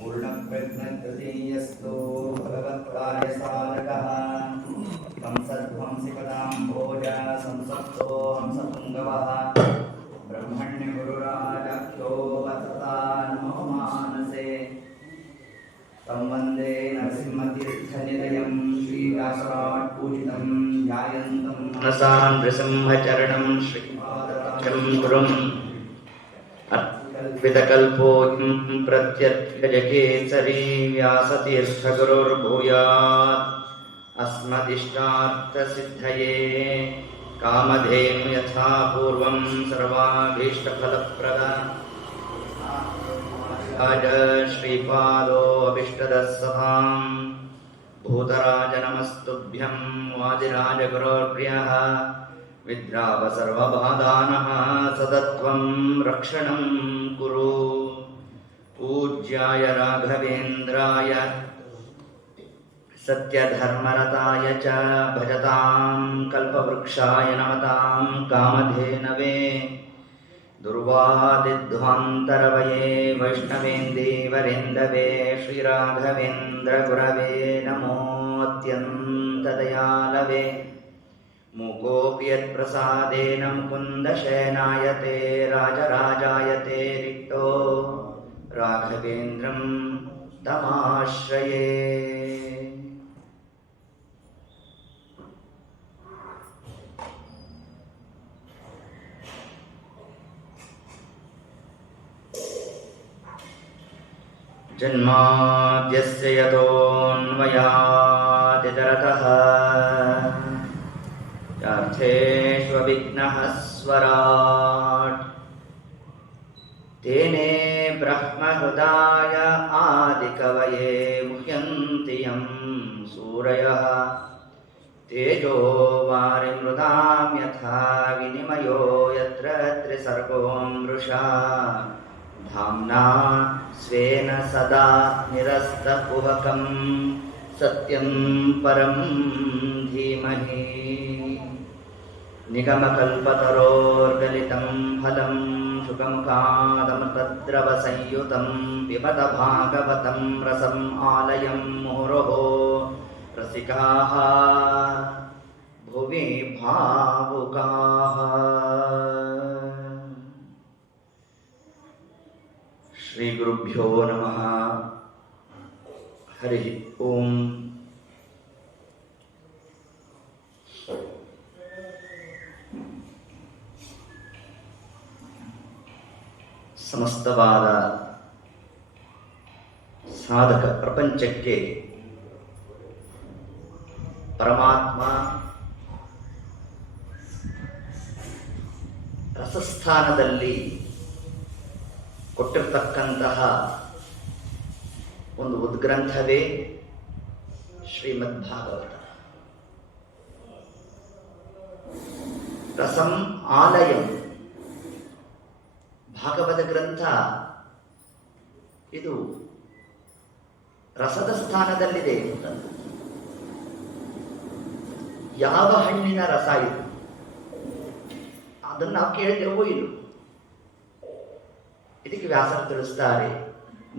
पूर्णप्रज्ञतृतीयस्तो भगवत्कार्यसाधकः कंसध्वंसिकतां भोज संसप्तो हंसपुङ्गवः ब्रह्मण्यगुरुराजक्तो वसता नमो मानसे तं वन्दे नरसिंहतीर्थनिलयं श्रीव्यासराट्पूजितं ध्यायन्तं मनसा नृसिंहचरणं श्रीपादराजं गुरुं अर्पितकल्पोऽयं प्रत्यर्थिगजकेसरी व्यासतीर्थगुरुर्भूयात् अस्मदिष्टार्थसिद्धये कामधेनु यथा पूर्वं सर्वाभीष्टफलप्रदा श्रीपादो अभिष्टदस्सभां भूतराज नमस्तुभ्यं वादिराजगुरोर्प्रियः विद्राव सर्वबाधानः सतत्वं रक्षणं कुरु पूज्याय राघवेन्द्राय सत्यधर्मरताय च भजतां कल्पवृक्षाय नमतां कामधेनवे दुर्वादिध्वान्तरवये वैष्णवेन्दीवरेन्दवे श्रीराघवेन्द्रगुरवे नमोऽत्यन्तदयालवे मूकोऽपि यत्प्रसादेन मुकुन्दशयनायते राजराजायते रिक्तो राघवेन्द्रं तमाश्रये। जन्माद्यस्य यतोऽन्वयादितरतः यार्थेष्वभिघ्नः स्वराट् तेने ब्रह्महृदाय आदिकवये मुह्यन्ति यं सूरयः तेजो वारिमृदां यथा विनिमयो यत्र त्रिसर्गो मृषा धाम्ना स्वेन सदा निरस्तकुहकं सत्यं परं धीमहि निगमकल्पतरोर्गलितं फलं शुकमुखादमृतद्रवसंयुतं पिबत भागवतं रसम् आलयं मुहुरहो रसिकाः भुवि भावुकाः। श्री गुरुभ्यो नमः। हरि ओम। ಸಮಸ್ತವಾದ ಸಾಧಕ ಪ್ರಪಂಚಕ್ಕೆ ಪರಮಾತ್ಮ ರಸಸ್ಥಾನದಲ್ಲಿ ಕೊಟ್ಟಿರ್ತಕ್ಕಂತಹ ಒಂದು ಉದ್ಗ್ರಂಥವೇ ಶ್ರೀಮದ್ ಭಾಗವತ. ರಸಂ ಆಲಯಂ ಭಾಗವತ ಗ್ರಂಥ ಇದು ರಸದ ಸ್ಥಾನದಲ್ಲಿದೆ. ಯಾವ ಹಣ್ಣಿನ ರಸ ಇದು ಅದನ್ನು ನಾವು ಕೇಳಿದೆವೋ ಇಲ್ಲ. ಇದಕ್ಕೆ ವ್ಯಾಸರು ತಿಳಿಸ್ತಾರೆ,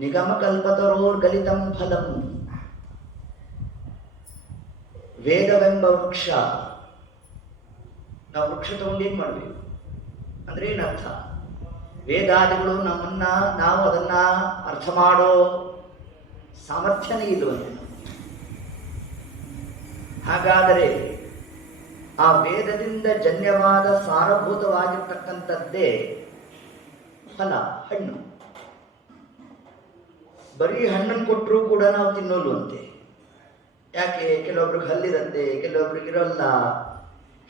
ನಿಗಮಕಲ್ಪತರೋರ್ಗಲಿತಂ ಫಲಂ. ವೇದವೆಂಬ ವೃಕ್ಷ, ನಾವು ವೃಕ್ಷ ತಗೊಂಡು ಏನ್ ಮಾಡಬೇಕು ಅಂದ್ರೆ ಏನರ್ಥ? ವೇದಾದಿಗಳು ನಮ್ಮನ್ನ, ನಾವು ಅದನ್ನ ಅರ್ಥ ಮಾಡೋ ಸಾಮರ್ಥ್ಯನೇ ಇಲ್ಲವೇ. ಹಾಗಾದರೆ ಆ ವೇದದಿಂದ ಜನ್ಯವಾದ ಸಾರಭೂತವಾಗಿರ್ತಕ್ಕಂಥದ್ದೇ ಫಲ, ಹಣ್ಣು. ಬರೀ ಹಣ್ಣನ್ನು ಕೊಟ್ಟರೂ ಕೂಡ ನಾವು ತಿನ್ನೋಲ್ವಂತೆ. ಯಾಕೆ? ಕೆಲವೊಬ್ರಿಗೆ ಹಲ್ಲಿರುತ್ತೆ, ಕೆಲವೊಬ್ರಿಗೆ ಇರೋಲ್ಲ.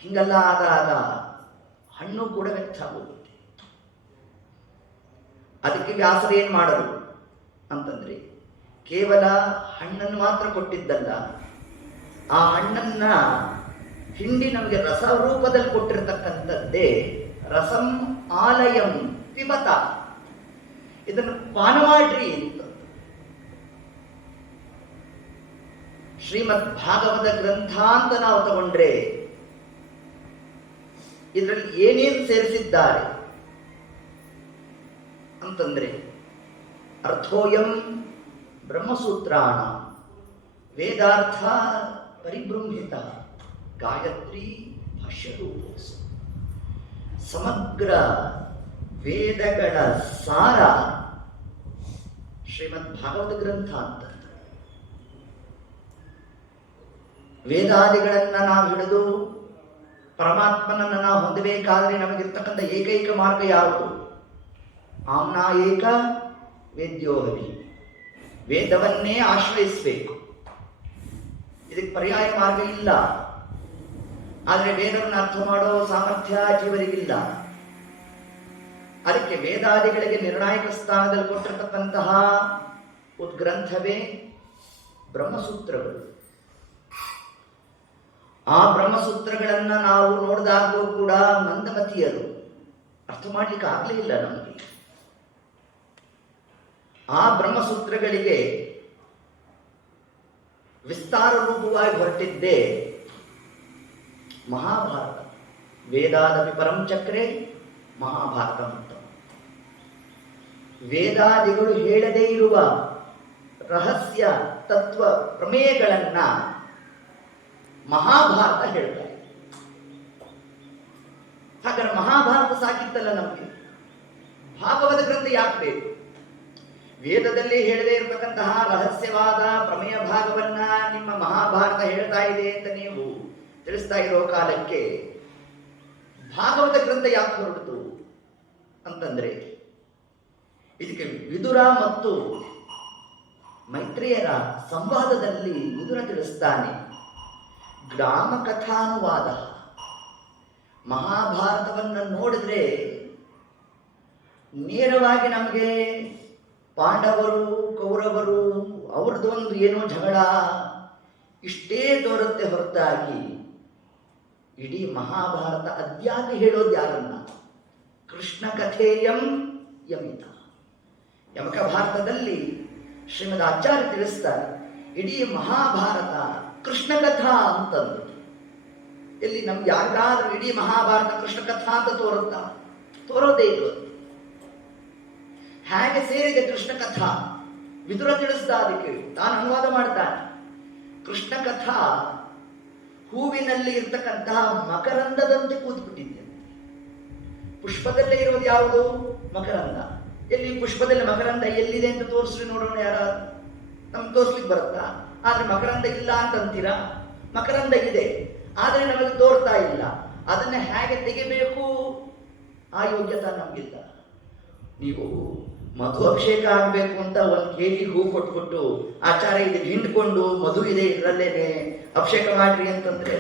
ಹಿಂಗೆಲ್ಲ ಆದಾಗ ಹಣ್ಣು ಕೂಡ ವ್ಯರ್ಥ ಆಗೋಗುತ್ತೆ. ಅದಕ್ಕೆ ವ್ಯಾಸರು ಏನು ಮಾಡೋದು ಅಂತಂದ್ರೆ, ಕೇವಲ ಹಣ್ಣನ್ನು ಮಾತ್ರ ಕೊಟ್ಟಿದ್ದಲ್ಲ, ಆ ಹಣ್ಣನ್ನ ಹಿಂಡಿ ನಮಗೆ ರಸ ರೂಪದಲ್ಲಿ ಕೊಟ್ಟಿರತಕ್ಕಂಥದ್ದೇ ರಸಂ ಆಲಯಂ ಪಿಬತ. ಇದನ್ನು ಪಾನ ಮಾಡ್ರಿ ಅಂತ. ಶ್ರೀಮದ್ ಭಾಗವತ ಗ್ರಂಥ ಅಂತ ನಾವು ತಗೊಂಡ್ರೆ ಇದರಲ್ಲಿ ಏನೇನು ಸೇರಿಸಿದ್ದಾರೆ ಅಂತಂದ್ರೆ ಅರ್ಥೋಯಂ ಬ್ರಹ್ಮಸೂತ್ರಾಣ ವೇದಾರ್ಥ ಪರಿಬೃಂಹಿತ ಗಾಯತ್ರಿ ಭಾಷ್ಯರೂಪೋಸು. ಸಮಗ್ರ ವೇದಗಳ ಸಾರ ಶ್ರೀಮದ್ ಭಾಗವತ ಗ್ರಂಥ ಅಂತ. ವೇದಾದಿಗಳನ್ನ ನಾವು ಹಿಡಿದು ಪರಮಾತ್ಮನನ್ನು ನಾವು ಹೊಂದಬೇಕಾದ್ರೆ ನಮಗಿರ್ತಕ್ಕಂಥ ಏಕೈಕ ಮಾರ್ಗ ಯಾವುದು? ಆಮ್ನಾ ಏಕ ವೇದ್ಯೋಹರಿ, ವೇದವನ್ನೇ ಆಶ್ರಯಿಸಬೇಕು. ಇದಕ್ಕೆ ಪರ್ಯಾಯ ಮಾರ್ಗ ಇಲ್ಲ. ಆದರೆ ವೇದವನ್ನು ಅರ್ಥ ಮಾಡೋ ಸಾಮರ್ಥ್ಯ ಜೀವರಿಗಿಲ್ಲ. ಅದಕ್ಕೆ ವೇದಾದಿಗಳಿಗೆ ನಿರ್ಣಾಯಕ ಸ್ಥಾನದಲ್ಲಿ ಕೊಟ್ಟಿರತಕ್ಕಂತಹ ಉದ್ಗ್ರಂಥವೇ ಬ್ರಹ್ಮಸೂತ್ರಗಳು. ಆ ಬ್ರಹ್ಮಸೂತ್ರಗಳನ್ನು ನಾವು ನೋಡಿದಾಗಲೂ ಕೂಡ ಮಂದಮತಿಯರು ಅರ್ಥ ಮಾಡಲಿಕ್ಕೆ ಆಗಲೇ ಇಲ್ಲ ನಮಗೆ. ಆ ಬ್ರಹ್ಮಸೂತ್ರಗಳಿಗೆ ವಿಸ್ತಾರ ರೂಪವಾಗಿ ಹೊರಟಿದ್ದೇ ಮಹಾಭಾರತ. ವೇದಾದಪಿ ಪರಂ ಚಕ್ರೆ ಮಹಾಭಾರತ ಅಂತ. ವೇದಾದಿಗಳು ಹೇಳದೇ ಇರುವ ರಹಸ್ಯ ತತ್ವ ಪ್ರಮೇಯಗಳನ್ನ ಮಹಾಭಾರತ ಹೇಳ್ತಾರೆ. ಹಾಗಾದ್ರೆ ಮಹಾಭಾರತ ಸಾಕಿತ್ತಲ್ಲ ನಮಗೆ, ಭಾಗವತ ಗ್ರಂಥ ಯಾಕೆ ಬೇಕು? ವೇದದಲ್ಲಿ ಹೇಳದೇ ಇರತಕ್ಕಂತಹ ರಹಸ್ಯವಾದ ಪ್ರಮೇಯ ಭಾಗವನ್ನ ನಿಮ್ಮ ಮಹಾಭಾರತ ಹೇಳ್ತಾ ಇದೆ ಅಂತ ನೀವು ತಿಳಿಸ್ತಾ ಇರೋ ಕಾಲಕ್ಕೆ ಭಾಗವತ ಗ್ರಂಥ ಯಾಕೆ ಹೊರಟಿತು ಅಂತಂದ್ರೆ, ಇದಕ್ಕೆ ವಿದುರ ಮತ್ತು ಮೈತ್ರೇಯರ ಸಂವಾದದಲ್ಲಿ ವಿದುರ ತಿಳಿಸ್ತಾನೆ, ಗ್ರಾಮ ಕಥಾನುವಾದ. ಮಹಾಭಾರತವನ್ನು ನೋಡಿದ್ರೆ ನೇರವಾಗಿ ನಮಗೆ ಪಾಂಡವರು ಕೌರವರು ಅವ್ರದ್ದೊಂದು ಏನೋ ಜಗಳ ಇಷ್ಟೇ ತೋರುತ್ತೆ ಹೊರತಾಗಿ ಇಡೀ ಮಹಾಭಾರತ ಅದ್ಯಾಕೆ ಹೇಳೋದು ಯಾರನ್ನ? ಕೃಷ್ಣ ಕಥೇಯಂ ಯಮಿತ. ಯಮಕ ಭಾರತದಲ್ಲಿ ಶ್ರೀಮದ್ ಆಚಾರ್ಯ ತಿಳಿಸ್ತಾರೆ, ಇಡೀ ಮಹಾಭಾರತ ಕೃಷ್ಣ ಕಥಾ ಅಂತಂದು. ಎಲ್ಲಿ ನಮ್ಗೆ ಯಾರಿಗಾದ್ರೂ ಇಡೀ ಮಹಾಭಾರತ ಕೃಷ್ಣ ಕಥಾ ಅಂತ ತೋರುತ್ತಾ? ತೋರೋದೇ ಇಲ್ಲ. ಹೇಗೆ ಸೇರಿದೆ ಕೃಷ್ಣ ಕಥಾ? ವಿದುರ ತಿಳಿಸ್ತಾ, ಅದಕ್ಕೆ ತಾನು ಅನುವಾದ ಮಾಡ್ತಾನೆ. ಕೃಷ್ಣ ಕಥಾ ಹೂವಿನಲ್ಲಿ ಇರ್ತಕ್ಕಂತಹ ಮಕರಂದದಂತೆ ಕೂತ್ಬಿಟ್ಟಿದೆ. ಪುಷ್ಪದಲ್ಲೇ ಇರೋದು ಯಾವುದು? ಮಕರಂದ. ಎಲ್ಲಿ ಪುಷ್ಪದಲ್ಲಿ ಮಕರಂದ ಎಲ್ಲಿದೆ ಅಂತ ತೋರಿಸ್ರಿ ನೋಡೋಣ. ಯಾರಾದ್ರೂ ನಮ್ಗೆ ತೋರಿಸ್ಲಿಕ್ಕೆ ಬರುತ್ತಾ? ಆದ್ರೆ ಮಕರಂದ ಇಲ್ಲ ಅಂತಂತೀರಾ? ಮಕರಂದ ಇದೆ, ಆದರೆ ನಮಗೆ ತೋರ್ತಾ ಇಲ್ಲ. ಅದನ್ನ ಹೇಗೆ ತೆಗಿಬೇಕು ಆ ಯೋಗ್ಯತೆ ನಮಗಿಲ್ಲ. ನೀವು ಮಧು ಅಭಿಷೇಕ ಆಗಬೇಕು ಅಂತ 1 kg ಹೂ ಕೊಟ್ಬಿಟ್ಟು ಆಚಾರ್ಯ ಇದಕ್ಕೆ ಹಿಂಡ್ಕೊಂಡು ಮಧು ಇದೆ ಇದರಲ್ಲೇನೆ ಅಭಿಷೇಕ ಮಾಡ್ರಿ ಅಂತಂದ್ರೆ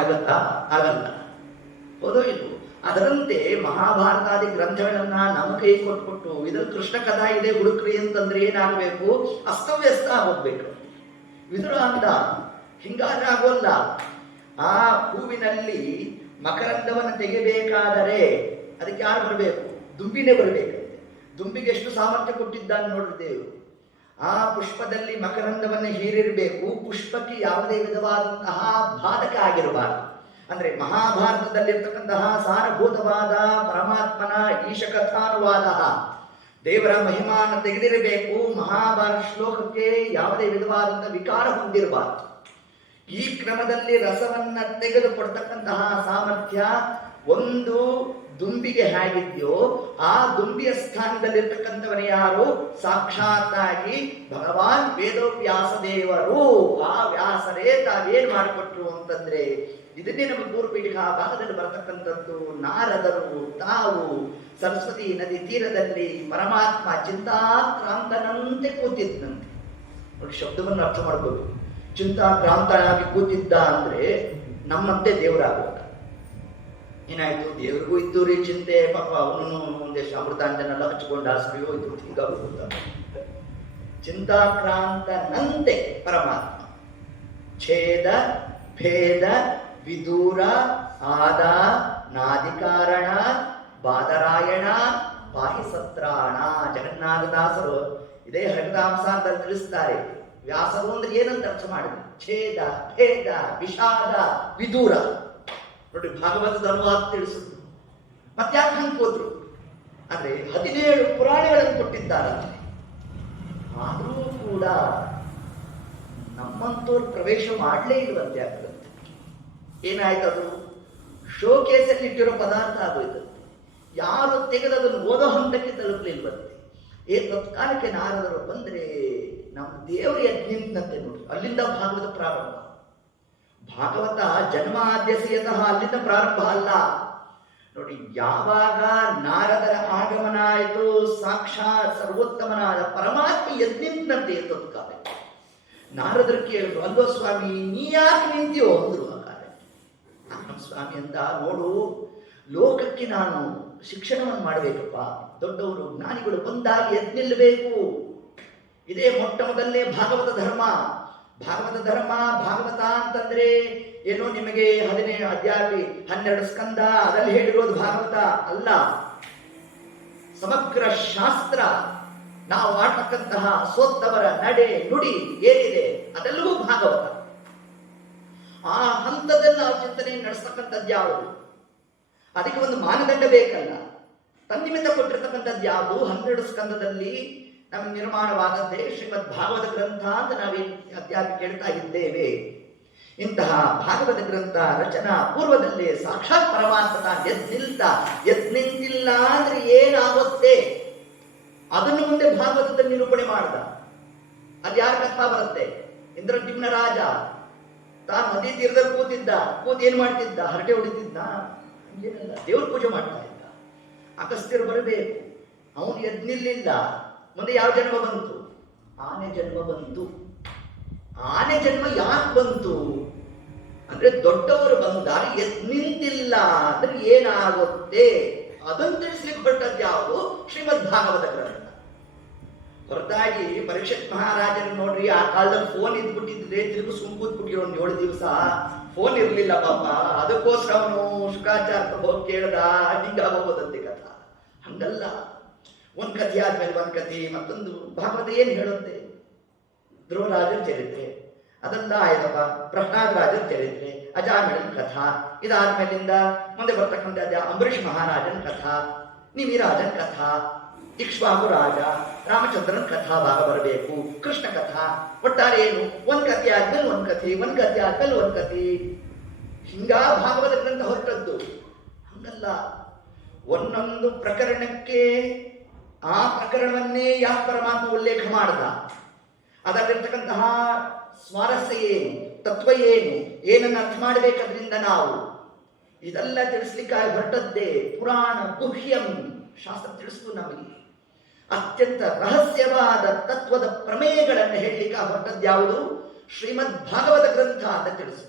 ಆಗತ್ತಾ? ಆಗಲ್ಲ. ಹೌದೋ ಇಲ್ವೋ? ಅದರಂತೆ ಮಹಾಭಾರತಾದಿ ಗ್ರಂಥಗಳನ್ನ ನಮ್ಮ ಕೈ ಕೊಟ್ಬಿಟ್ಟು ಇದ್ರಲ್ಲಿ ಕೃಷ್ಣ ಕಥಾ ಇದೆ ಹುಡುಕ್ರಿ ಅಂತಂದ್ರೆ ಏನಾಗಬೇಕು? ಅಸ್ತವ್ಯಸ್ತ ಆಗೋಗ್ಬೇಕು. ವಿದುರ ಅಂದ, ಹಿಂಗಾದ್ರೆ ಆಗೋಲ್ಲ. ಆ ಹೂವಿನಲ್ಲಿ ಮಕರಂದವನ್ನು ತೆಗಿಬೇಕಾದರೆ ಅದಕ್ಕೆ ಯಾರು ಬರಬೇಕು? ದುಂಬಿನೇ ಬರಬೇಕಂತೆ. ದುಂಬಿಗೆ ಎಷ್ಟು ಸಾಮರ್ಥ್ಯ ಕೊಟ್ಟಿದ್ದಾನೆ ನೋಡ್ರಿ ದೇವರು. ಆ ಪುಷ್ಪದಲ್ಲಿ ಮಕರಂದವನ್ನು ಹೀರಿರಬೇಕು. ಪುಷ್ಪಕ್ಕೆ ಯಾವುದೇ ವಿಧವಾದಂತಹ ಬಾಧಕ ಆಗಿರಬಾರದು. ಅಂದ್ರೆ ಮಹಾಭಾರತದಲ್ಲಿರ್ತಕ್ಕಂತಹ ಸಾರಭೂತವಾದ ಪರಮಾತ್ಮನ ಈಶಕಥಾನುವಾದ ದೇವರ ಮಹಿಮಾನ ತೆಗೆದಿರಬೇಕು. ಮಹಾಭಾರತ ಶ್ಲೋಕಕ್ಕೆ ಯಾವುದೇ ವಿಧವಾದಂತಹ ವಿಕಾರ ಹೊಂದಿರಬಾರದು. ಈ ಕ್ರಮದಲ್ಲಿ ರಸವನ್ನ ತೆಗೆದುಕೊಡ್ತಕ್ಕಂತಹ ಸಾಮರ್ಥ್ಯ ಒಂದು ದುಂಬಿಗೆ ಹೇಗಿದ್ಯೋ ಆ ದುಂಬಿಯ ಸ್ಥಾನದಲ್ಲಿರ್ತಕ್ಕಂಥವನೇ ಯಾರು? ಸಾಕ್ಷಾತ್ತಾಗಿ ಭಗವಾನ್ ವೇದವ್ಯಾಸ ದೇವರು. ಆ ವ್ಯಾಸರೇ ತಾವೇನ್ ಮಾಡಿಕೊಟ್ರು ಅಂತಂದ್ರೆ, ಇದನ್ನೇ ನಮ್ಮ ಪೂರ್ವಪೀಠಿಕಾ ಭಾಗದಲ್ಲಿ ಬರತಕ್ಕಂಥದ್ದು. ನಾರದರು ತಾವು ಸರಸ್ವತಿ ನದಿ ತೀರದಲ್ಲಿ ಪರಮಾತ್ಮ ಚಿಂತಾಕ್ರಾಂತನಂತೆ ಕೂತಿದ್ದಂತೆ. ನೋಡಿ, ಶಬ್ದವನ್ನು ಅರ್ಥ ಮಾಡ್ಬೋದು. ಚಿಂತಾಕ್ರಾಂತನಾಗಿ ಕೂತಿದ್ದ ಅಂದ್ರೆ ನಮ್ಮಂತೆ ದೇವರಾಗುವಾಗ ಏನಾಯ್ತು? ದೇವರಿಗೂ ಇದ್ದು ರೀ ಚಿಂತೆ. ಪಾಪ ಅವನು ಒಂದೆಷ್ಟು ಅಮೃತಾಂಜನೆಲ್ಲ ಹಚ್ಕೊಂಡ ಸರಿ ಹೋಯ್ತು. ಹಿಂಗಾಗುತ್ತ ಚಿಂತಾಕ್ರಾಂತನಂತೆ ಪರಮಾತ್ಮ. ಛೇದ ಭೇದ ವಿದೂರ ಆದ ನಾದಿಕಾರಣ ಬಾದರಾಯಣ ಬಾಹಿ ಸತ್ರಾಣ. ಜಗನ್ನಾಥದಾಸರು ಇದೇ ಹರಿದಾಂಸಾಂತಲ್ಲಿ ತಿಳಿಸ್ತಾರೆ. ವ್ಯಾಸರು ಅಂದ್ರೆ ಏನಂತ ಅರ್ಥ ಮಾಡಿದ್ರು? ಛೇದ ಭೇದ ವಿಷಾದ ವಿದೂರ. ನೋಡಿ, ಭಾಗವತದ ಅನುವಾದ ತಿಳಿಸಿದ್ರು. ಮತ್ತ್ಯಾಕೆ ಹಂಗೆ ಹೋದ್ರು ಅಂದ್ರೆ 17 ಪುರಾಣಗಳನ್ನು ಕೊಟ್ಟಿದ್ದಾರೆ. ಆದರೂ ಕೂಡ ನಮ್ಮಂತವ್ರು ಪ್ರವೇಶ ಮಾಡಲೇ ಇಲ್ವಂತೆ ಆಗ್ತದೆ. ಏನಾಯ್ತದು? ಶೋಕೇಸಲ್ಲಿ ಇಟ್ಟಿರೋ ಪದಾರ್ಥ ಆಗೋಯ್ತಂತೆ. ಯಾರು ತೆಗೆದು ಅದನ್ನು ಓದೋ ಹಂತಕ್ಕೆ ತಲುಪಲಿಲ್ವಂತೆ. ತತ್ಕಾಲಕ್ಕೆ ನಾರದರು ಬಂದ್ರೆ ನಮ್ಮ ದೇವರು ಯಜ್ಞಂತೆ ನೋಡಿ, ಅಲ್ಲಿಂದ ಭಾಗವತ ಪ್ರಾರಂಭ. ಭಾಗವತ ಜನ್ಮಾದ್ಯಸೆಯತಃ ಅಲ್ಲಿಂದ ಪ್ರಾರಂಭ ಅಲ್ಲ ನೋಡಿ. ಯಾವಾಗ ನಾರದರ ಆಗಮನ ಆಯಿತು, ಸಾಕ್ಷಾತ್ ಸರ್ವೋತ್ತಮನಾದ ಪರಮಾತ್ಮ ಯಜ್ಞಂತೆ ತತ್ಕಾಲ ನಾರದರು ಕೇಳಿದ್ರು, ಅಲ್ಲೋ ಸ್ವಾಮಿ ನೀ ಯಾಕೆ ನಿಂತೀಯೋ ಅಂದ್ರು. ನಮ್ಮ ಸ್ವಾಮಿ ಅಂತ, ನೋಡು ಲೋಕಕ್ಕೆ ನಾನು ಶಿಕ್ಷಣವನ್ನು ಮಾಡಬೇಕಪ್ಪ, ದೊಡ್ಡವರು ಜ್ಞಾನಿಗಳು ಬಂದಾಗ ಎದ್ದು ನಿಲ್ಲಬೇಕು. ಇದೇ ಮೊಟ್ಟ ಮೊದಲನೇ ಭಾಗವತ ಧರ್ಮ. ಭಾಗವತ ಧರ್ಮ, ಭಾಗವತ ಅಂತಂದ್ರೆ ಏನೋ ನಿಮಗೆ 17 ಅಧ್ಯಾಯ 12 ಸ್ಕಂದ ಅದರಲ್ಲಿ ಹೇಳಿರೋದು ಭಾಗವತ ಅಲ್ಲ. ಸಮಗ್ರ ಶಾಸ್ತ್ರ, ನಾವು ಮಾಡ್ತಕ್ಕಂತಹ ಸೋತ್ತವರ ನಡೆ ನುಡಿ ಏನಿದೆ ಅದೆಲ್ಲವೂ ಭಾಗವತ. ಆ ಹಂತದಲ್ಲಿ ನಾವು ಚಿಂತನೆ ನಡೆಸ್ತಕ್ಕಂಥದ್ದು ಯಾವುದು? ಅದಕ್ಕೆ ಒಂದು ಮಾನದಂಡ ಬೇಕಲ್ಲ. ತನ್ನಿಮಿತ್ತ ಕೊಟ್ಟಿರ್ತಕ್ಕಂಥದ್ದು ಯಾವುದು? 12 ಸ್ಕಂದದಲ್ಲಿ ನಮಗೆ ನಿರ್ಮಾಣವಾದದ್ದೇ ಶ್ರೀಮದ್ ಭಾಗವತ ಗ್ರಂಥ ಅಂತ ನಾವೇ ಅಧ್ಯಾಯ ಕೇಳ್ತಾ ಇದ್ದೇವೆ. ಇಂತಹ ಭಾಗವತ ಗ್ರಂಥ ರಚನಾ ಪೂರ್ವದಲ್ಲೇ ಸಾಕ್ಷಾತ್ ಪರಮಾತ್ಮ ಎದ್ದು ನಿಂತಿಲ್ಲ ಅಂದ್ರೆ ಏನಾಗುತ್ತೆ ಅದನ್ನು ಮುಂದೆ ಭಾಗವತದಲ್ಲಿ ನಿರೂಪಣೆ ಮಾಡ್ದ. ಅದ್ಯಾರ ಕಥಾ ಬರುತ್ತೆ? ಇಂದ್ರದ್ಯುಮ್ನ ರಾಜ ತಾನು ನದಿ ತೀರದಲ್ಲಿ ಕೂತು ಏನ್ ಮಾಡ್ತಿದ್ದ? ಹರಟೆ ಹೊಡಿತಿದ್ದ? ಏನಲ್ಲ, ದೇವ್ರ ಪೂಜೆ ಮಾಡ್ತಾ ಇದ್ದ. ಅಗಸ್ತ್ಯರು ಬರಬೇಕು, ಅವನು ಎದ್ದು ನಿಲ್ಲಿಲ್ಲ. ಮುಂದೆ ಯಾವ ಜನ್ಮ ಬಂತು? ಆನೆ ಜನ್ಮ ಬಂತು. ಆನೆ ಜನ್ಮ ಯಾಕೆ ಬಂತು ಅಂದ್ರೆ ದೊಡ್ಡವರು ಬಂದಾಗ ಎದ್ದು ನಿಂತಿಲ್ಲ ಅಂದ್ರೆ ಏನಾಗುತ್ತೆ ಅದನ್ನು ತಿಳಿಸ್ಲಿಕ್ಕೆ ಹೊರಟದ್ದು ಯಾವುದು? ಶ್ರೀಮದ್ ಭಾಗವತ ಗ್ರಂಥ. ಹೊರತಾಗಿ ಪರೀಕ್ಷಿತ್ ಮಹಾರಾಜರು ನೋಡ್ರಿ, ಆ ಕಾಲದಲ್ಲಿ ಫೋನ್ ಇದ್ಬಿಟ್ಟಿದ್ರೆ ತಿರುಗು ಸುಂಕೂತ್ಬಿಟ್ಟಿರೋ 7 ದಿವಸ ಫೋನ್ ಇರ್ಲಿಲ್ಲ ಪಾಪ. ಅದಕ್ಕೋಸ್ಕರ ಅವನು ಶುಕಾಚಾರ್ಯ ಹೋಗಿ ಕೇಳ್ದ, ಹಿಂಗಾಗೋದಂತೆ ಕಥಾ. ಹಂಗಲ್ಲ, ಒಂದ್ ಕಥೆ ಆದ್ಮೇಲೆ ಒಂದ್ ಕಥೆ, ಮತ್ತೊಂದು. ಭಾಗವತ ಏನ್ ಹೇಳುತ್ತೆ? ಧ್ರುವರಾಜರ ಚರಿತ್ರೆ, ಅದೆಲ್ಲ ಆಯ್ತಪ್ಪ. ಪ್ರಹ್ಲಾದ ರಾಜರ ಚರಿತ್ರೆ, ಅಜಾಮಿಳನ ಕಥಾ. ಇದಾದ್ಮೇಲಿಂದ ಮುಂದೆ ಬರ್ತಕ್ಕಂಥ ಅಂಬರೀಷ್ ಮಹಾರಾಜನ ಕಥಾ, ನಿಮಿರಾಜನ ಕಥಾ, ಇಕ್ಷ್ವಾಕು ರಾಜ, ರಾಮಚಂದ್ರನ ಕಥಾ ಭಾಗ ಬರಬೇಕು, ಕೃಷ್ಣ ಕಥಾ. ಒಟ್ಟಾರೆ ಏನು? ಒಂದ್ ಕಥೆ ಆದ್ಮೇಲೆ ಒಂದ್ ಕಥೆ, ಒಂದ್ ಕಥೆ ಆದ್ಮೇಲೆ ಒಂದ್ ಕಥೆ. ಹಿಂಗ ಭಾಗವತ ಗ್ರಂಥ ಹೊರಟದ್ದು. ಹಂಗಲ್ಲ, ಒಂದೊಂದು ಪ್ರಕರಣಕ್ಕೆ ಆ ಪ್ರಕರಣವನ್ನೇ ಯಾಕೆ ಪರಮಾತ್ಮ ಉಲ್ಲೇಖ ಮಾಡ್ದ, ಅದರಲ್ಲಿರ್ತಕ್ಕಂತಹ ಸ್ವಾರಸ್ಯ ಏನು, ತತ್ವ ಏನು, ಏನನ್ನು ಅರ್ಥ ಮಾಡಬೇಕದ್ರಿಂದ ನಾವು ಇದೆಲ್ಲ ತಿಳಿಸ್ಲಿಕ್ಕಾಗಿ ಹೊರಟದ್ದೇ ಪುರಾಣ ಗುಹ್ಯಂ. ಶಾಸ್ತ್ರ ತಿಳಿಸ್ತು ನಮಗೆ ಅತ್ಯಂತ ರಹಸ್ಯವಾದ ತತ್ವದ ಪ್ರಮೇಯಗಳನ್ನು ಹೇಳಲಿಕ್ಕೆ ಹೊರಟದ್ದು ಯಾವುದು? ಶ್ರೀಮದ್ ಭಾಗವತ ಗ್ರಂಥ ಅಂತ ತಿಳಿಸು.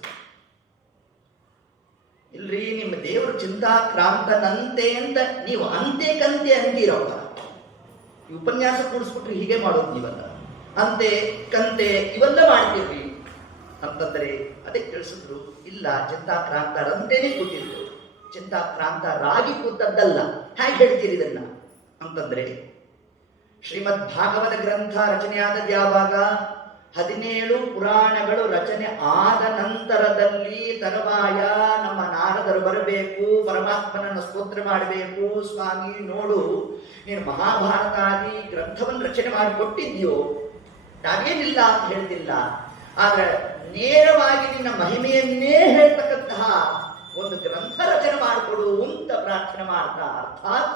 ಇಲ್ರಿ ನಿಮ್ಮ ದೇವರು ಚಿಂತಾಕ್ರಾಂತನಂತೆ ಅಂತ ನೀವು ಅಂತೆ ಕಂತೆ ಅಂತೀರಪ್ಪ. ಈ ಉಪನ್ಯಾಸ ಕೂಡಿಸ್ಬಿಟ್ರೆ ಹೀಗೆ ಮಾಡೋದು ನೀವಲ್ಲ. ಅಂತೆ ಕಂತೆ ಇವೆಲ್ಲ ಮಾಡ್ತೀರಿ ಅಂತಂದ್ರೆ ಅದಕ್ಕೆ ತಿಳಿಸಿದ್ರು. ಇಲ್ಲ, ಚಿಂತಾಕ್ರಾಂತರಂತೇನೆ ಕೂತಿದ್ರು, ಚಿಂತಾಕ್ರಾಂತರಾಗಿ ಕೂತದ್ದಲ್ಲ. ಹೇಗೆ ಹೇಳ್ತೀರಿ ಇದನ್ನ ಅಂತಂದ್ರೆ, ಶ್ರೀಮದ್ ಭಾಗವತ ಗ್ರಂಥ ರಚನೆಯಾದದ್ದು ಯಾವಾಗ? 17 ಪುರಾಣಗಳು ರಚನೆ ಆದ ನಂತರದಲ್ಲಿ ತರುವಾಯ ನಮ್ಮ ನಾರದರು ಬರಬೇಕು, ಪರಮಾತ್ಮನನ್ನು ಸ್ತೋತ್ರ ಮಾಡಬೇಕು. ಸ್ವಾಮಿ ನೋಡು, ನೀನು ಮಹಾಭಾರತಾದಿ ಗ್ರಂಥವನ್ನು ರಚನೆ ಮಾಡಿಕೊಟ್ಟಿದ್ಯೋ, ನಾವೇನಿಲ್ಲ ಅಂತ ಹೇಳ್ತಿಲ್ಲ, ಆದ್ರೆ ನೇರವಾಗಿ ನಿನ್ನ ಮಹಿಮೆಯನ್ನೇ ಹೇಳ್ತಕ್ಕಂತಹ ಒಂದು ಗ್ರಂಥ ರಚನೆ ಮಾಡಿಕೊಡು ಅಂತ ಪ್ರಾರ್ಥನೆ ಮಾಡ್ತಾ, ಅರ್ಥಾತ್